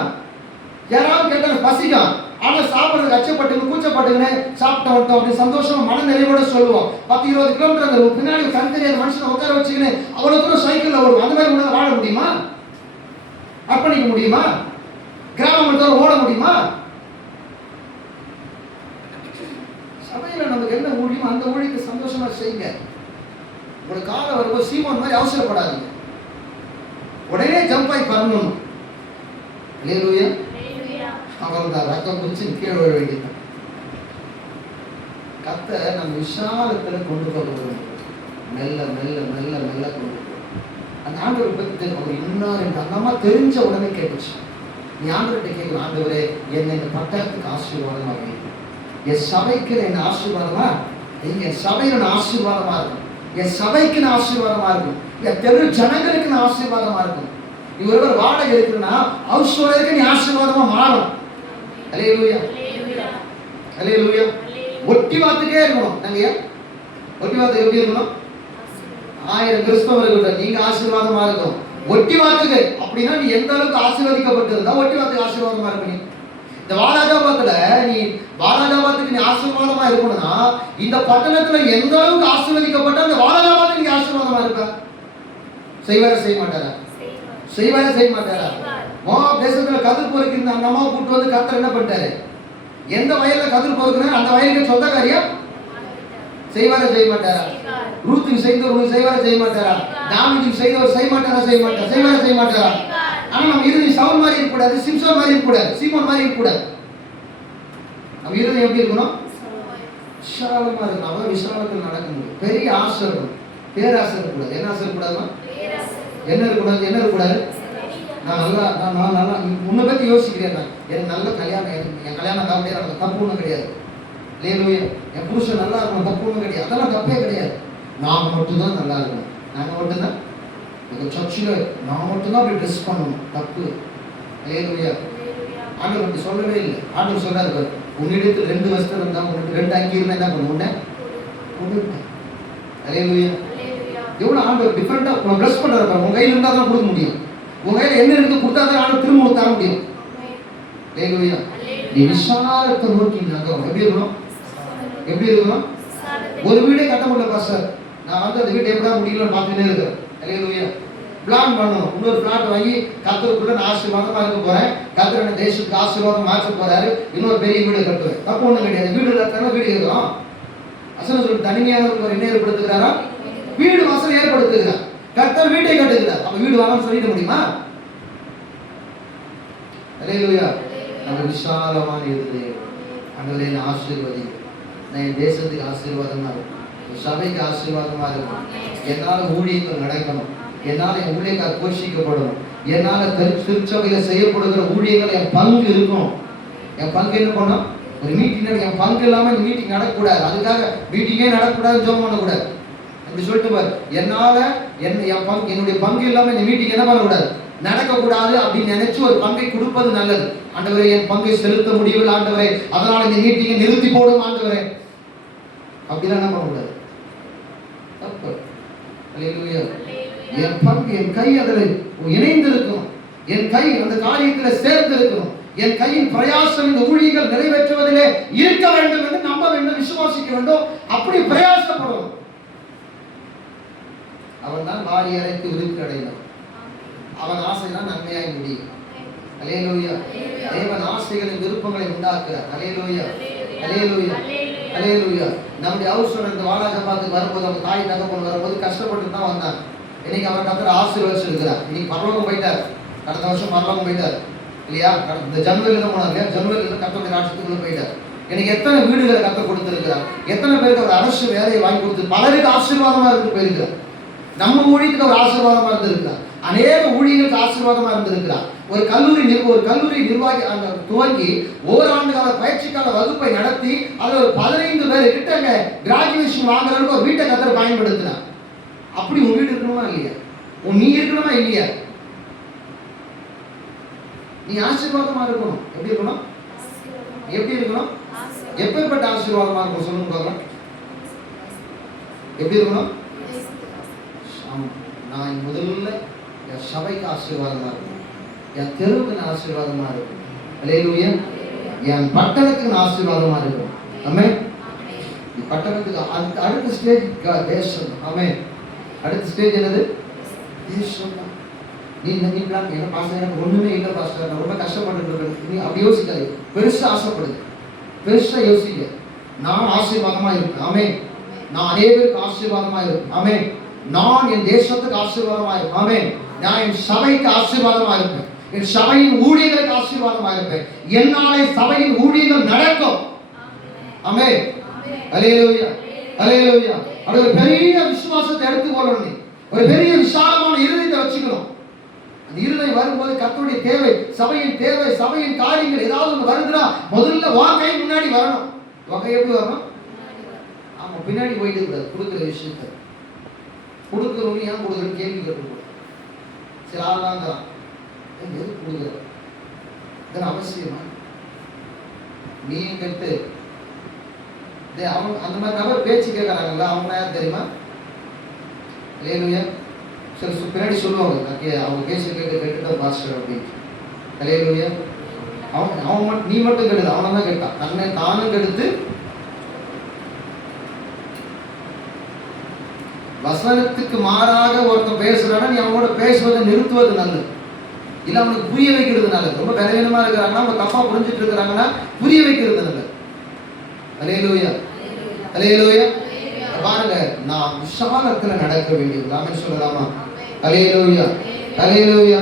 யாராவது கேட்டாலும் பசிக்கும், ஆனா சாப்பிடுறதுக்கு அச்சப்பட்டுங்க கூச்சப்பட்டுங்கன்னு சாப்பிட்ட வட்டோம் அப்படி சந்தோஷமா மன நிறைவோட சொல்லுவோம். 10-20 கிலோமீட்டர் அந்த பின்னாடி கண் தெரியாத மனுஷனை உட்கார வச்சுக்கின்னு அவ்வளவு தூரம் சைக்கிள்ல வருவோம். அந்த மாதிரி உணவு வாழ முடியுமா? அர்ப்பணிக்க முடியுமா? கிராமத்தில் ஓட முடியுமா? சபையில நமக்கு என்ன ஊழியம், அந்த ஊழியத்தை சந்தோஷமா செய்யுங்க. ஒரு காலம் வரும்போது சீமோன் மாதிரி அவசரப்படாதீங்க, உடனே ஜம்ப் ஆகி பறந்துடணும். அல்லேலூயா. அவ்வளவுதான், ரத்தம் குடிச்சு கீழே விழ வேண்டியது. கர்த்தர் நம்ம விசாலத்துல கொண்டு போக மெல்ல மெல்ல மெல்ல மெல்ல கொண்டு போகும். அந்த ஆண்டவர் பற்றி அவர் இன்னார் என்று அந்த அம்மா தெரிஞ்ச உடனே கேட்டுச்சு. நீ ஆண்டவர்கிட்ட கேட்கணும், ஆண்டவரே என்னை இந்த பட்டணத்துக்கு ஆசீர்வாதமா வைக்கும், என் சபைக்கு என்ன ஆசீர்வாதமா, என் சபையில நான் ஆசீர்வாதமா இருக்கும், என் சபைக்கு நான் ஆசீர்வாதமா இருக்கும், என் தெரு ஜனங்களுக்கு நான் ஆசீர்வாதமா இருக்கும். நீ ஒருவர் வாடகை இருக்குன்னா ஹவுஸ் ஓனருக்கு நீ ஆசீர்வாதமா மாறும். அல்லேலூயா. அல்லேலூயா. ஒட்டி வாத்துக்கே இருக்கணும். நாங்க ஒட்டி வாத்து எப்படி இருக்கணும்? 1000 கிறிஸ்தவர்கள் நீங்க ஆசீர்வாதமா இருக்கும். ஒட்டி வாத்துக்கு அப்படின்னா நீ எந்த அளவுக்கு ஆசீர்வதிக்கப்பட்டிருந்தா ஒட்டி வாத்துக்கு ஆசீர்வாதமா இருப்பீங்க. இந்த வாலாஜாபாத்துல நீ வாலாஜாபாத்துக்கு நீ ஆசீர்வாதமா இருக்கணும்னா இந்த பட்டணத்துல எந்த அளவுக்கு ஆசீர்வதிக்கப்பட்ட அந்த வாலாஜாபாத்துக்கு நீ ஆசீர்வாதமா இருப்ப. செய்வாரா செய்ய மாட்டாரா? செய்வாரா செய்ய மாட்டாரா? மோவாப் தேசத்துல கதிர் பொறுக்கு அந்த அம்மாவை கூட்டு வந்து கர்த்தர் என்ன பண்ணிட்டாரு? எந்த வயல்ல கதிர் பொறுக்குனா அந்த வயலுக்கு சொந்த காரியம் செய்வாரா செய்ய மாட்டாரா? ரூத்துக்கு செய்தவர் செய்வாரா செய்ய மாட்டாரா? தாவீதுக்கு செய்தவர் செய்ய மாட்டாரா செய்ய மாட்டாரா? செய்வாரா செய்ய மாட்டாரா? ஆனா நம்ம இருதயம் சவுல் மாதிரி இருக்க கூடாது, சிம்சோன் மாதிரி இருக்க கூடாது, சீமோன் மாதிரி இருக்க கூடாது. நம்ம இருதயம் எப்படி இருக்கணும்? விசாலமா இருக்கணும். அவ்வளவு விசாலத்தில் நடக்க முடியும். பெரிய ஆசை இருக்கணும், பேராசை இருக்கக்கூடாது. என்ன ஆசை இருக்கக்கூடாதுன்னா என்ன இருக்கக்கூடாது? என்ன இருக்கக்கூடாது? நான் நல்லா உன்னை பற்றி யோசிக்கிறேன். நான் எனக்கு நல்ல கல்யாணம், என் கல்யாணம் காப்பியே எனக்கு தப்பு ஒன்றும் கிடையாது. இல்லையே என் புருஷன் நல்லா இருக்கணும், தப்பு ஒன்றும் கிடையாது. அதெல்லாம் தப்பே கிடையாது. நான் மட்டும்தான் நல்லா இருக்கணும், நாங்கள் மட்டும்தான் எங்கள் சர்ச்சில் நான் மட்டும்தான் அப்படி ட்ரெஸ் பண்ணணும், தப்பு. இல்லையா? ஆண்டவர் அப்படி சொல்லவே இல்லை. ஆண்டவர் சொல்றாரு, உன்னிடத்தில் 2 வஸ்திரம் இருந்தால் உங்களுக்கு 2 அங்கி இருந்தால் என்ன பண்ண உடனே கொடுப்பேன். இல்லையா? எவ்வளோ ஆண்டவர் டிஃப்ரெண்டாக உங்களை ப்ளஸ் பண்ணுறாரு. உங்கள் கையில் இருந்தால் தான் கொடுக்க முடியும். உங்க கையில் என்ன இருக்கு கொடுத்தா தான் ஆண்டவர் திரும்ப தர முடியும். இல்லையா? நீ விசாலத்தை நோக்கி நகரும். எப்படி இருக்கணும்? எப்படி இருக்கணும்? ஒரு வீடே கட்ட முடியல பாஸ்டர், நான் வந்து அந்த வீட்டை எப்படா முடியலன்னு பார்த்துட்டே இருக்கிறேன். இல்லையா? பிளான் பண்ணணும். இன்னொரு பிளாட் வாங்கி கர்த்தருக்குள்ள நான் ஆசீர்வாதமா இருக்க போறேன், கர்த்தர் என்ன தேசத்துக்கு ஆசீர்வாதம் மாற்ற போறாரு, இன்னொரு பெரிய வீடு கட்டுவேன். தப்பு ஒண்ணும் கிடையாது. வீடு கட்டணும், வீடு இருக்கிறோம். வசனம் சொல்லி தனிமையானவர்கள் என்ன ஏற்படுத்துகிறாரா? வீடு வாசல் ஏற்படுத்துகிறார். கர்த்தர் வீட்டை கட்டுகிறார். அப்ப வீடு வாங்கன்னு சொல்லிட முடியுமா? அல்லேலூயா. நம்ம விசாலமான இருதயம் ஆண்டவரே ஆசீர்வதிங்க. நான் என் தேசத்துக்கு ஆசீர்வாதமா இருக்கும், சபைக்கு ஆசீர்வாதமா இருக்கும், என்னால ஊழியங்கள் நடக்கணும், என்னால என் ஊழியக்கார் போஷிக்கப்படணும், என்னால திருச்சபையில செய்யப்படுகிற ஊழியர்கள் என் பங்கு இருக்கணும். என் பங்கு என்ன பண்ணும்? ஒரு மீட்டிங் என் பங்கு இல்லாம இந்த மீட்டிங் நடக்கக்கூடாது, அதுக்காக மீட்டிங்கே நடக்கக்கூடாது, ஜோம் பண்ணக்கூடாது அப்படி சொல்லிட்டு பாரு. என்னால என் பங்கு, என்னுடைய பங்கு இல்லாம இந்த மீட்டிங் என்ன பண்ணக்கூடாது, நடக்கக்கூடாது அப்படின்னு நினைச்சு ஒரு பங்கை கொடுப்பது நல்லது. ஆண்டவரே என் பங்கை செலுத்த முடியவில்லை ஆண்டவரே, அதனால இந்த மீட்டிங்கை நிறுத்தி போடும் ஆண்டவரே, அப்படிலாம் என்ன பண்ணக்கூடாது, தப்பு. அல்லேலூயா. என் பங்கு, என் கை அதில் இணைந்து இருக்கணும், என் கை அந்த காரியத்தில் சேர்ந்து இருக்கணும், என் கையின் பிரயாசம் இந்த ஊழியர்கள் நிறைவேற்றுவதிலே இருக்க வேண்டும் என்று நம்ப வேண்டும், விசுவாசிக்க வேண்டும். அப்படி பிரயாசப்படும். அவன் தான் வாரி அறைக்கு விருத்தி அடைந்தான். அவன் ஆசைதான் நன்மையாய் முடியும். அல்லேலூயா. தேவன் ஆசைகளின் விருப்பங்களை உண்டாக்குறார். அல்லேலூயா, அல்லேலூயா, அல்லேலூயா. நம்முடைய ஹவுஸ் ஓனர் இந்த வாலாஜபாத்துக்கு வரும்போது அவங்க தாய் தகப்பன் வரும்போது கஷ்டப்பட்டு தான் வந்தாங்க. இன்னைக்கு அவர் கர்த்தர் ஆசீர்வதிச்சிருக்கிறார். இன்னைக்கு பரலோகம் போயிட்டார். கடந்த வருஷம் பரலோகம் போயிட்டார் இல்லையா? இந்த ஜனவரியில தான் போனார் இல்லையா? ஜனவரியில கர்த்தருடைய ராஜ்யத்துக்குள்ள போயிட்டார். எனக்கு எத்தனை வீடுகளை கர்த்தர் கொடுத்திருக்கிறார், எத்தனை பேருக்கு ஒரு அரசு வேலையை வாங்கி கொடுத்து பலருக்கு ஆசீர்வாதமா இருந்து போயிருக்கிறார். நம்ம ஊழியத்துக்கு ஒரு ஆசீர்வாதமா இருந்திருக்கிறார். அநேக ஊழியர்களுக்கு ஆசீர்வாதமா இருந்திருக்கிறார். ஒரு கல்லூரி நிர்வாகி அந்த துவங்கி ஓராண்டு கால பயிற்சிக்கால வகுப்பை நடத்தி அதில் ஒரு 15 பேர் கிட்ட கிராஜுவேஷன் வாங்குறதுக்கு ஒரு வீட்டை கர்த்தர் பயன்படுத்தினார். அப்படி உன் வீடு இருக்கணுமா இல்லையா? நீ இருக்கணுமா இல்லையா? நீ ஆசீர்வாதமா இருக்கணும். எப்படி இருக்கணும்? எப்படி இருக்கணும்? எப்பேற்பட்ட ஆசீர்வாதமா இருக்கும் சொல்லுங்க பார்க்கலாம். எப்படி இருக்கணும்? நான் முதல்ல என் சபைக்கு ஆசீர்வாதமா இருக்கும், என் தெருவுக்கு நான் ஆசீர்வாதமா இருக்கும். அல்லேலூயா. என் பட்டணத்துக்கு நான் ஆசீர்வாதமா இருக்கும். ஆமென். பட்டணத்துக்கு அடுத்த ஸ்டேஜ் தேசம். ஆமென். அடுத்த ஸ்டேஜ் என்னது? தேசம். நீ பிளான் என்ன பாஸ்டர், எனக்கு ஒண்ணுமே இல்லை பாஸ்டர், நான் ரொம்ப கஷ்டப்பட்டு இருக்கேன், நீ அப்படி யோசிக்காது. பெருசா ஆசைப்படுது, பெருசா யோசிக்க. நான் ஆசீர்வாதமா இருப்பேன். ஆமென். நான் அநேகருக்கு ஆசீர்வாதமா இருப்பேன். ஆமென். நான் என் தேசத்துக்கு ஆசீர்வாதமா இருப்பேன். ஆமென். நான் என் சபைக்கு ஆசீர்வாதமா இருப்பேன், என் சபையின் ஊழியர்களுக்கு ஆசீர்வாதமா இருப்பேன். என்னாலே சபையின் ஊழியர்கள் நடக்கும். ஆமென். அல்லேலூயா, அல்லேலூயா. அது ஒரு பெரிய விசுவாசத்தை எடுத்துக்கொள்ளணும். ஒரு பெரிய விசாலமான இருதயத்தை வச்சுக்கணும். அந்த இருதயம் வரும்போது கர்த்தருடைய தேவை, சபையின் தேவை, சபையின் காரியங்கள் ஏதாவது ஒன்று வருதுன்னா முதல்ல வாக்கை முன்னாடி வரணும். வாக்கை எப்படி வரணும்? ஆமா, பின்னாடி போயிட்டு இருக்காது. கொடுக்குற விஷயத்தை கொடுக்குறவங்க ஏன் கொடுக்குறன்னு கேள்வி கேட்கணும். சில ஆள்லாம் தான் எது கொடுக்குற இதெல்லாம் அவசியமா? நீ கேட்டு அவங்க அந்த மாதிரி நபர் பேச்சு கேட்கறாங்கல்ல, அவங்க யார் தெரியுமா? அல்லேலூயா. சில பின்னாடி சொல்லுவாங்க, அவங்க பேச்சு கேட்டுதான் பாஸ்டர் அப்படின்னு. அல்லேலூயா. அவன் நீ மட்டும் கெடுது, அவனை தான் கேட்டான். தன்னை தானும் கெடுத்து வசனத்துக்கு மாறாக ஒருத்தன் பேசுறானா நீ அவனோட பேசுவதை நிறுத்துவது நல்லது, இல்ல அவனுக்கு புரிய வைக்கிறது நல்லது. ரொம்ப பலவீனமா இருக்கிறாங்கன்னா, அவங்க தப்பா புரிஞ்சுட்டு இருக்கிறாங்கன்னா புரிய வைக்கிறது நல்லது. அல்லேலூயா, அல்லேலூயா. பாருங்க, நான் விசாலத்துல நடக்க வேண்டியது. ஆமென் சொல்லலாமா? அல்லேலூயா, அல்லேலூயா,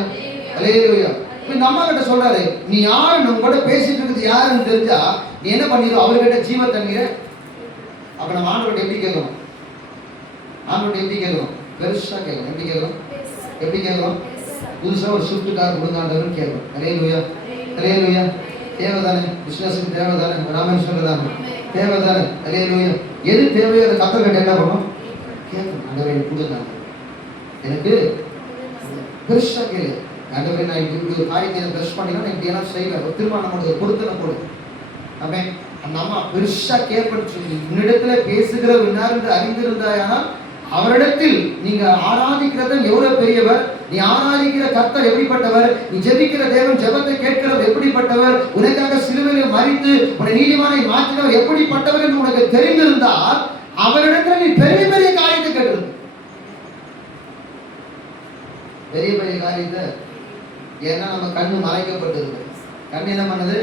அல்லேலூயா. இந்த அம்மா கிட்ட சொல்றாரு, நீ யாரு, நம்ம கூட பேசிட்டு இருக்குது யாருன்னு தெரிஞ்சா நீ என்ன பண்ணிடும்? அவர்கிட்ட ஜீவ தண்ணீரை. அப்ப நம்ம ஆண்டவர்கிட்ட எப்படி கேட்கணும்? ஆண்டவர்கிட்ட எப்படி கேட்கணும்? பெருசா கேட்கணும். எப்படி கேட்கணும்? எப்படி கேட்கணும்? புதுசா ஒரு ஷிஃப்ட் கார் கொடுக்காண்டவர்னு கேட்கணும். அல்லேலூயா, அல்லேலூயா. தேவைதானே? விசுவாசம் தேவைதானே? ராமன் சொல்லலாமா? தேவைதானே? அல்லேலூயா. எது தேவையோ அதை கர்த்தர்கிட்ட என்ன பண்ணணும்? கேட்கணும். ஆண்டவரே எனக்கு கொடுங்க, எனக்கு பெருசா கேளு. ஆண்டவரே நான் இப்படி ஒரு காரியத்தை பெருசு பண்ணினா இப்படி எல்லாம் செய்வேன், ஒரு திருமணம் ஒரு பொருத்தனை போடு. ஆமென். அந்த அம்மா பெருசா கேட்பட்டு உன்னிடத்துல பேசுகிறவர் இன்னார் என்று அறிந்திருந்தாயானால் அவரிடத்தில் நீங்க ஆராதிக்கிறத எவ்வளவு பெரியவர், நீ ஆராதிக்கிற கர்த்தர் எப்படிப்பட்டவர், நீ ஜெபிக்கிற தேவன் ஜெபத்தை கேட்கிறவர் எப்படிப்பட்டவர், உனக்காக சிலுவையிலே மரித்து உன்னை நீதிமானை மாற்றினவர் எப்படிப்பட்டவர் என்று உனக்கு தெரிந்திருந்தால் அவரிடத்துல நீ பெரிய பெரிய காரியத்தை கேட்டிருந்த. பெரிய பெரிய காரியத்தை. ஏன்னா நம்ம கண்ணு மறைக்கப்பட்டிருக்கு. கண் என்ன பண்ணுது?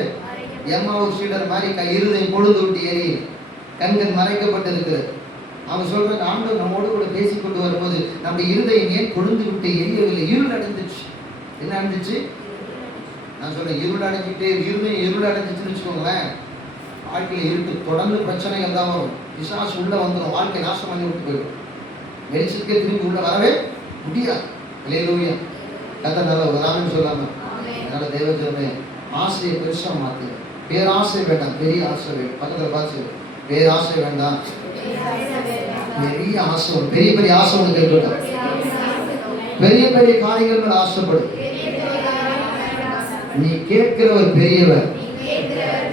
எம்மாவூர் சீடர் மாதிரி இருதயம் பொழுது விட்டு எரியுது. கண்கள் மறைக்கப்பட்டிருக்கிறது. அவங்க சொல்றாங்க, ஆண்டவர் நம்மோடு கூட பேசிக்கொண்டு வரும்போது நம்ம இருதயம் ஏன் கொழுந்து விட்டு எரியவில்லை? இருள் அடைஞ்சிச்சு. என்ன அடைஞ்சிச்சு? நான் சொல்றேன், இருள் அடைஞ்சிட்டே இருதயம் இருள் அடைஞ்சிச்சுன்னு வச்சுக்கோங்களேன், வாழ்க்கையில் இருட்டு தொடர்ந்து பிரச்சனைகள் தான் வரும். பிசாசு உள்ள வந்துடும், வாழ்க்கை நாசம் பண்ணி விட்டு போயிடும். வெளிச்சத்துக்கே திரும்பி உள்ள வரவே முடியாது. அல்லேலூயா. கர்த்தர் நல்லவர். ஆமென் சொல்லாம. அதனால தேவஜனமே, ஆசையை பெருசா மாத்து. பேராசை வேண்டாம், பெரிய ஆசை வேணும். பக்கத்துல பார்த்து, பேராசை வேண்டாம், பெரிய ஆசை. பெரிய பெரிய ஆசை ஒன்று கேட்கட்டும். பெரிய பெரிய காரியங்கள் மேல ஆசைப்படும். நீ கேட்கிறவர் பெரியவர்.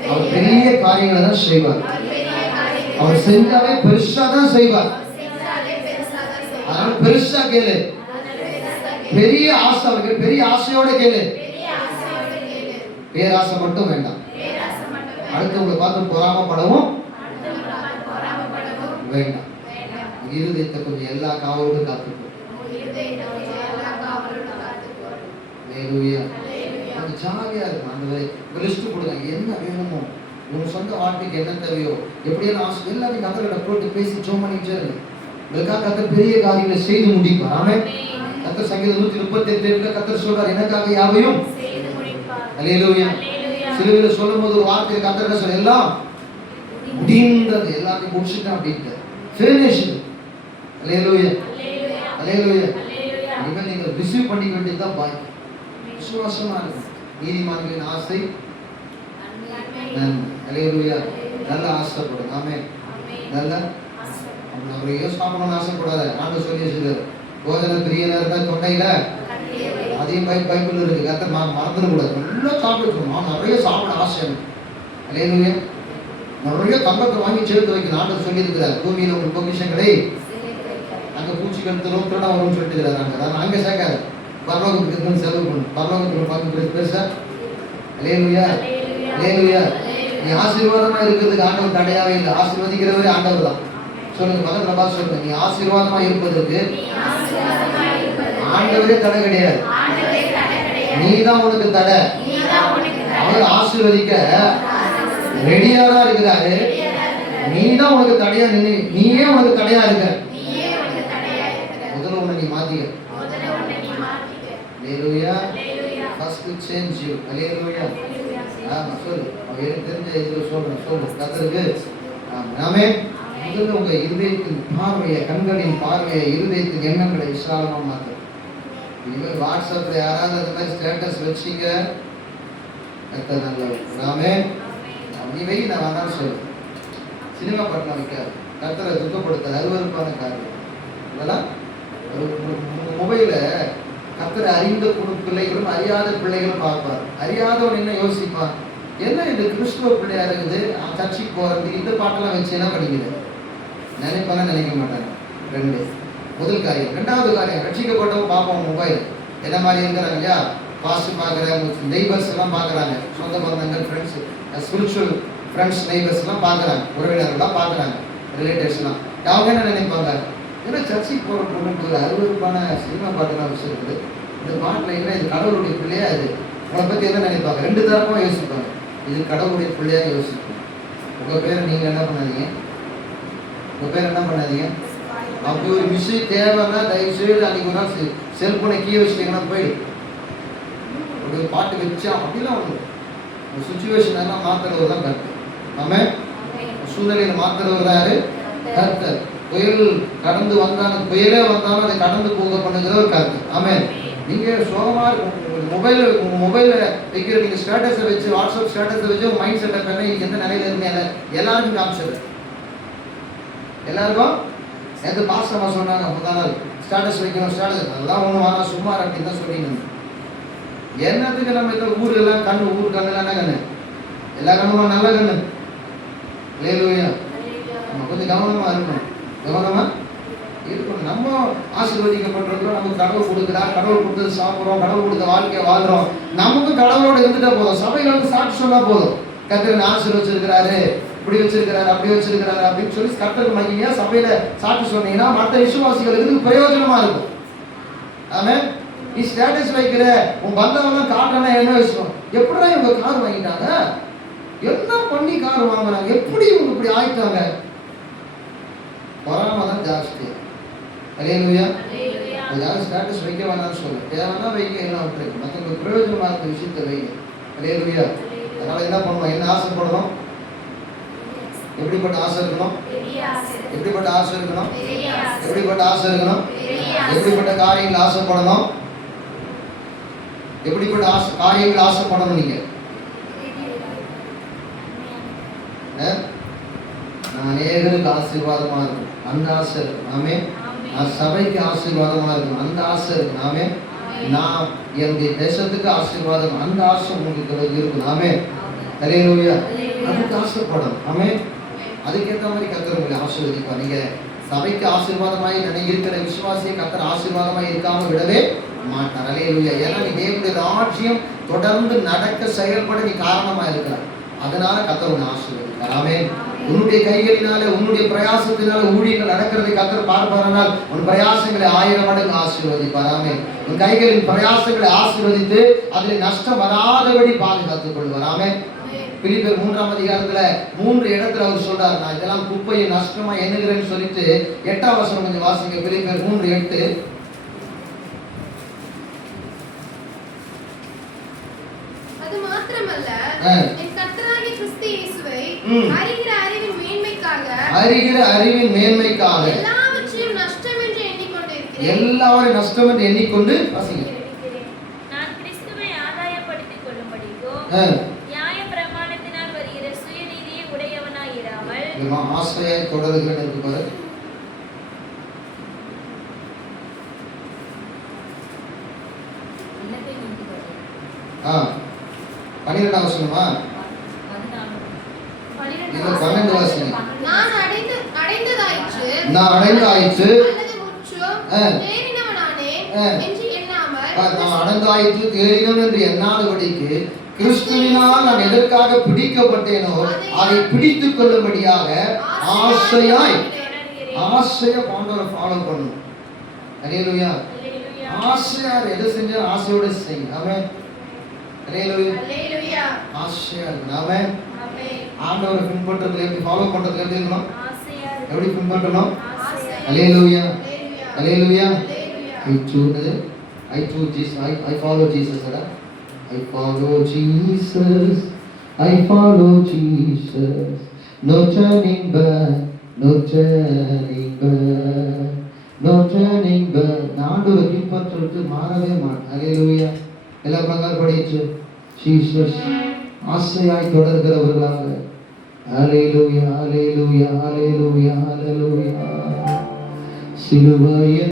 அவர் பெரிய காரியங்களை தான் செய்வார். அவர் செஞ்சாவே பெருசா தான் செய்வார். அதனால பெருசா கேளு. பெரிய ஆசை அவருக்கு, பெரிய ஆசையோட கேளு. பேராசை மட்டும் வேண்டாம். அடுத்தவங்களை பார்த்து பொறாமப்படவும் வேண்டாம். இருதயத்தை கொஞ்சம் எல்லா காவலோடும் காத்துக்கோ. கொஞ்சம் ஜாலியா இருக்கும். அந்த லிஸ்ட் கொடுங்க, என்ன வேணுமோ, உங்க சொந்த வாழ்க்கைக்கு என்ன தேவையோ, எப்படியெல்லாம் ஆசை எல்லாத்தையும் கத்தர்கிட்ட போட்டு பேசி ஜெபம் பண்ணிட்டே இருக்கு. உங்களுக்காக கத்தர் பெரிய காரியங்களை செய்து முடிப்பார். ஆமென். கத்தர் சங்கீதம் 138 கத்தர் சொல்றார், எனக்காக யாவையும் அல்லேலூயா. சிலுவையில சொல்லும் போது ஒரு வார்த்தை கத்தர் சொல்ல, எல்லாம் முடிந்தது, எல்லாத்தையும் முடிச்சுட்டேன் அப்படின்ட்டு. ஃபினிஷ்டு. அல்லேலூயா. அல்லேலூயா. இனிமேல் நீங்க ரிசீவ் பண்ணிக்க வேண்டியதுதான் பாக்கி. விசுவாசமா இருக்கும். நீதிமான்களின் ஆசை அல்லேலூயா. நல்ல ஆசைப்படும். ஆமென். நல்ல நிறைய சாப்பிடணும்னு ஆசைப்படாத. ஆண்டு சொல்லி வச்சிருக்காரு, போஜன பிரியனா இருந்தா தொண்டையில அதையும் பைபிள் இருக்கு. கத்த மறந்துடக்கூடாது. நல்லா சாப்பிடணும். நான் நிறைய சாப்பிட ஆசை. அல்லேலூயா. நிறைய தங்கத்தை வாங்கி சேர்த்து வைக்கணும். ஆண்டு சொல்லி இருக்கிறார், பூமியில ஒரு பொக்கிஷங்களை அங்க பூச்சிகள் திருடா வரும்னு சொல்லிட்டு இருக்கிறாங்க. அங்க சேர்க்காது, பரலோகத்துக்கு செலவு பண்ணணும். பரலோகத்துக்கு பங்கு பெருசா. அல்லேலூயா. அல்லேலூயா. நீ ஆசீர்வாதமா இருக்கிறதுக்கு ஆண்டவர் தடையாவே இல்லை. ஆசீர்வதிக்கிறவரே ஆண்டவர் தான். சொல்லுங்க, பக்கத்துல பார்த்து சொல்லுங்க, நீ ஆசீர்வாதமா இருப்பதற்கு ஆண்டவரே தடை கிடையாது. நீதான் உனக்கு தடை. அவர் ஆசீர்வதிக்க ரெடியா தான் இருக்கிறாரு. நீதான் உனக்கு தடையா நின்று, நீயே உனக்கு தடையா இருக்க. முதல்ல உன்னை நீ மாத்திக்க. Alleluia. First change you. Alleluia. ஆமா சொல்லு. எனக்கு தெரிஞ்ச இதுல சொல்றேன். சொல்லு கர்த்தருக்கு. ஆமென். முதல்ல உங்க இருதயத்தின் பார்வையை, கண்களின் பார்வையை, இருதயத்தின் எண்ணங்களை விசாலமா மாத்து. இனிமேல் வாட்ஸ்அப்ல யாராவது அந்த மாதிரி ஸ்டேட்டஸ் வச்சீங்க, கர்த்தர் நல்லவர். ஆமென். நீ வை, நான் வேணாலும் சொல்லு. சினிமா பாட்டு வைக்காது. கர்த்தரை துக்கப்படுத்த அருவருப்பான காரியம். இதெல்லாம் மொபைல கர்த்தரை அறிந்த பிள்ளைகளும் அறியாத பிள்ளைகளும் பார்ப்பார். அறியாதவன் என்ன யோசிப்பான், என்ன இந்த கிறிஸ்துவ பிள்ளையா இருக்குது, சர்ச்சைக்கு போறது, இந்த பாட்டெல்லாம் வச்சு என்ன படிக்குது நினைப்பான நினைக்க மாட்டாங்க. ரெண்டு முதல் காரியம். ரெண்டாவது காரியம், ரட்சிக்கப்பட்டவங்க பார்ப்போம் மொபைல் என்ன மாதிரி இருக்கிறாங்க இல்லையா, பாஸ்ட் பார்க்குறாங்க, நெய்பர்ஸ் எல்லாம் பார்க்குறாங்க, சொந்த பந்தங்கள், ஃப்ரெண்ட்ஸ், ஸ்பிரிச்சுவல் ஃப்ரெண்ட்ஸ், நெய்பர்ஸ் எல்லாம் பார்க்குறாங்க, உறவினர்கள்லாம் பார்க்குறாங்க, ரிலேட்டிவ்ஸ்லாம். அவங்க என்ன நினைப்பாங்க, ஏன்னா சர்ச்சைக்கு போகிற பொண்ணுக்கு ஒரு அருவருப்பான சினிமா பாட்டுலாம் வச்சுருக்குது, இந்த பாட்டில் என்ன இது கடவுளுடைய பிள்ளையா, இது உங்களை பற்றி என்ன நினைப்பாங்க. ரெண்டு தரப்பும் யோசிப்பாங்க. இது கடவுளுடைய பிள்ளையா யோசிப்பாங்க. உங்கள் பேரை நீங்கள் என்ன பண்ணாதீங்க, உங்கள் பேர் என்ன பண்ணாதீங்க. அப்படி ஒரு விஷயம் தேவைன்னா தயவுசெய்து அன்றைக்கி ஒரு நாள் செல்ஃபோனை கீ வச்சுட்டீங்கன்னா போயிடும். ஒரு பாட்டு வச்சா அப்படிலாம் ஒன்று சுச்சுவேஷன் எல்லாம் மாற்றுறவர் தான் கருத்து. நம்ம சூழ்நிலையில் மாற்றுறவர் யாரு? கர்த்தர். புயல் கடந்து வந்தாலும், புயலே வந்தாலும் அதை கடந்து போக பண்ணுகிற ஒரு கருத்து. ஆமென். நீங்கள் சோகமாக இருக்கும் மொபைலில் வைக்கிற நீங்கள் ஸ்டேட்டஸை வச்சு, வாட்ஸ்அப் ஸ்டேட்டஸை வச்சு உங்கள் மைண்ட் செட்டப் என்ன, எந்த நிலையில் இருந்து எல்லாருக்கும் காமிச்சிடு. எல்லாருக்கும் எந்த பாசமாக சொன்னாங்க முதல் நாள் ஸ்டேட்டஸ் வைக்கணும், ஸ்டேட்டஸ் அதெல்லாம் ஒன்றும் வேணாம், சும்மா அப்படின்னு தான் சொல்லிங்க. என்னத்துக்கு நம்ம இந்த ஊரெல்லாம் கண்ணு, ஊர் கண்ணுலாம் என்ன கண்ணு, எல்லா கண்ணுமா நல்ல கண்ணு. அல்லேலூயா. நம்ம கொஞ்சம் கவனமாக இருக்கணும், கவனமாக இருக்கணும். நம்ம ஆசீர்வதிக்கப்பட்டிருக்கிறோம், நமக்கு கடவுள் கொடுக்குறார், கடவுள் கொடுத்தது சாப்பிட்றோம், கடவுள் கொடுத்த வாழ்க்கையை வாழ்கிறோம். நமக்கும் கடவுளோடு இருந்துட்டா போதும், சபையில் வந்து சாட்சி சொன்னால் போதும். கர்த்தர் ஆசீர்வதிச்சிருக்கிறாரு, இப்படி வச்சிருக்கிறாரு, அப்படி வச்சிருக்கிறாரு அப்படின்னு சொல்லி கர்த்தருக்கு மகிமையா சபையில சாட்சி சொன்னீங்கன்னா மற்ற விசுவாசிகளுக்கு பிரயோஜனமா இருக்கும். ஆமென். நீ ஸ்டேட்டஸ் வைக்கிற உன் பந்தவெல்லாம் காட்டனா என்ன விஷயம்? எப்படிடா இவங்க கார் வாங்கிட்டாங்க, என்ன பண்ணி கார் வாங்கினாங்க, எப்படி இவங்க இப்படி ஆயிட்டாங்க? பொறாம தான் ஜாஸ்தி. அல்லேலூயா. அதாவது ஸ்டேட்டஸ் வைக்க வேணாம்னு சொல்ல, தேவைன்னா வைக்க, எல்லாம் விட்டுருக்கு, மற்றவங்களுக்கு பிரயோஜனமாக இருக்க விஷயத்தை வைங்க. அல்லேலூயா. அதனால என்ன பண்ணணும், என்ன ஆசைப்படணும், எப்படிப்பட்ட ஆசை இருக்கணும், எப்படிப்பட்ட ஆசை இருக்கணும், எப்படிப்பட்ட ஆசை இருக்கணும், எப்படிப்பட்ட காரியங்கள் ஆசைப்படணும், எப்படிப்பட்ட காரியங்கள் ஆசைப்படணும். நீங்க அநேகருக்கு ஆசீர்வாதமா இருக்கும், அந்த ஆசை இருக்கும். ஆமே. நான் சபைக்கு ஆசீர்வாதமா இருக்கும், அந்த ஆசை இருக்கும். ஆமே. நான் என்னுடைய தேசத்துக்கு ஆசீர்வாதம், அந்த ஆசை உங்களுக்கு இருக்கும். ஆமே. அல்லேலூயா. அதுக்கு ஆசைப்படணும். ஆமே. அதுக்கேற்ற மாதிரி கர்த்தர் உங்களை ஆசீர்வதிப்பார். நீங்க சபைக்கு ஆசீர்வாதமாய் இருக்கிற விசுவாசியை கர்த்தர் ஆசீர்வாதமாய் இருக்காம விடவே மாட்டார். அல்லேலூயா. ஏன்னா நீ தேவனுடைய ராஜ்யம் தொடர்ந்து நடக்க செயல்பட நீ காரணமா இருக்கிறார். அதனால கர்த்தர் உன்னை ஆசீர்வதிப்பார். ஆமென். உன்னுடைய கைகளினால உன்னுடைய பிரயாசத்தினால ஊழியங்கள் நடக்கிறதை கர்த்தர் பார்ப்பாரானால் உன் பிரயாசங்களை 1000 மடங்கு ஆசீர்வதிப்பார். ஆமென். உன் கைகளின் பிரயாசங்களை ஆசீர்வதித்து அதில் நஷ்டம் வராதபடி பாதுகாத்துக் கொள்வார். ஆமென். பிலிப்பியர் 3ஆம் அதிகாரத்துல 3 இடத்துல அவர் சொல்றாரு, நான் இதெல்லாம் குப்பையை நஷ்டமா எண்ணுகிறேன்னு சொல்லிட்டு 8ஆம் வசனம் கொஞ்சம் வாசிங்க. பிலிப்பியர் 3:8. அது மாத்திரமல்ல, என் கர்த்தராகிய கிறிஸ்து இயேசுவை அறிகிற அறிவின் மேன்மைக்காக எல்லாவற்றையும் நஷ்டம் என்று எண்ணிக்கொண்டிருக்கிறேன். எல்லாவற்றையும் நஷ்டம் என்று எண்ணிக்கொண்டு வாசிங்க. நான் கிறிஸ்துவை ஆதாயப்படுத்திக் கொள்ளும்படிக்கோ நியாய பிரமாணத்தினால் வருகிற சுயநீதியை உடையவனாய் இராமல் ஆசையாய் தொடருகிறேன் என்று பாரு. ஆ 12ஆம் வசனமா? 12 வாசிங்க. நான் அடைந்ததாயிற்று அல்லது முற்றும் தேறினவனானேன் என்று எண்ணாமல், நான் அடைந்தாயிற்று தேறினவன் என்று எண்ணாதபடிக்கு கிறிஸ்துவினால் நான் எதற்காக பிடிக்கப்பட்டேனோ அதை பிடித்துக் கொள்ளும்படியாக ஆசையா ஆண்டவரை ஃபாலோ பண்ணணும். அல்லேலூயா. ஆசையா எதை செஞ்சா ஆசையோட செய்யுங்க. ஆமென். அல்லேலூயா. ஆசையா இருக்கு. ஆமென். ஆண்டவரை பின்பற்றதுல எப்படி ஃபாலோ பண்றதுல எப்படி இருக்கணும், எப்படி பின்பற்றணும். அல்லேலூயா. அல்லேலூயா. I choose Jesus. I follow Jesus. I follow Jesus. I follow Jesus. No turning back. No turning back. No turning back. ஆண்டவரை பின்பற்றுறது மாறவே மாட்டேன். அல்லேலூயா. எல்லா பிரகாரம் படிச்சு ஜீசஸ் ஆசையாய் தொடர்கிறவர்களாக. அல்லேலூயா. அல்லேலூயா. அல்லேலூயா. அல்லேலூயா. சிலுவையில்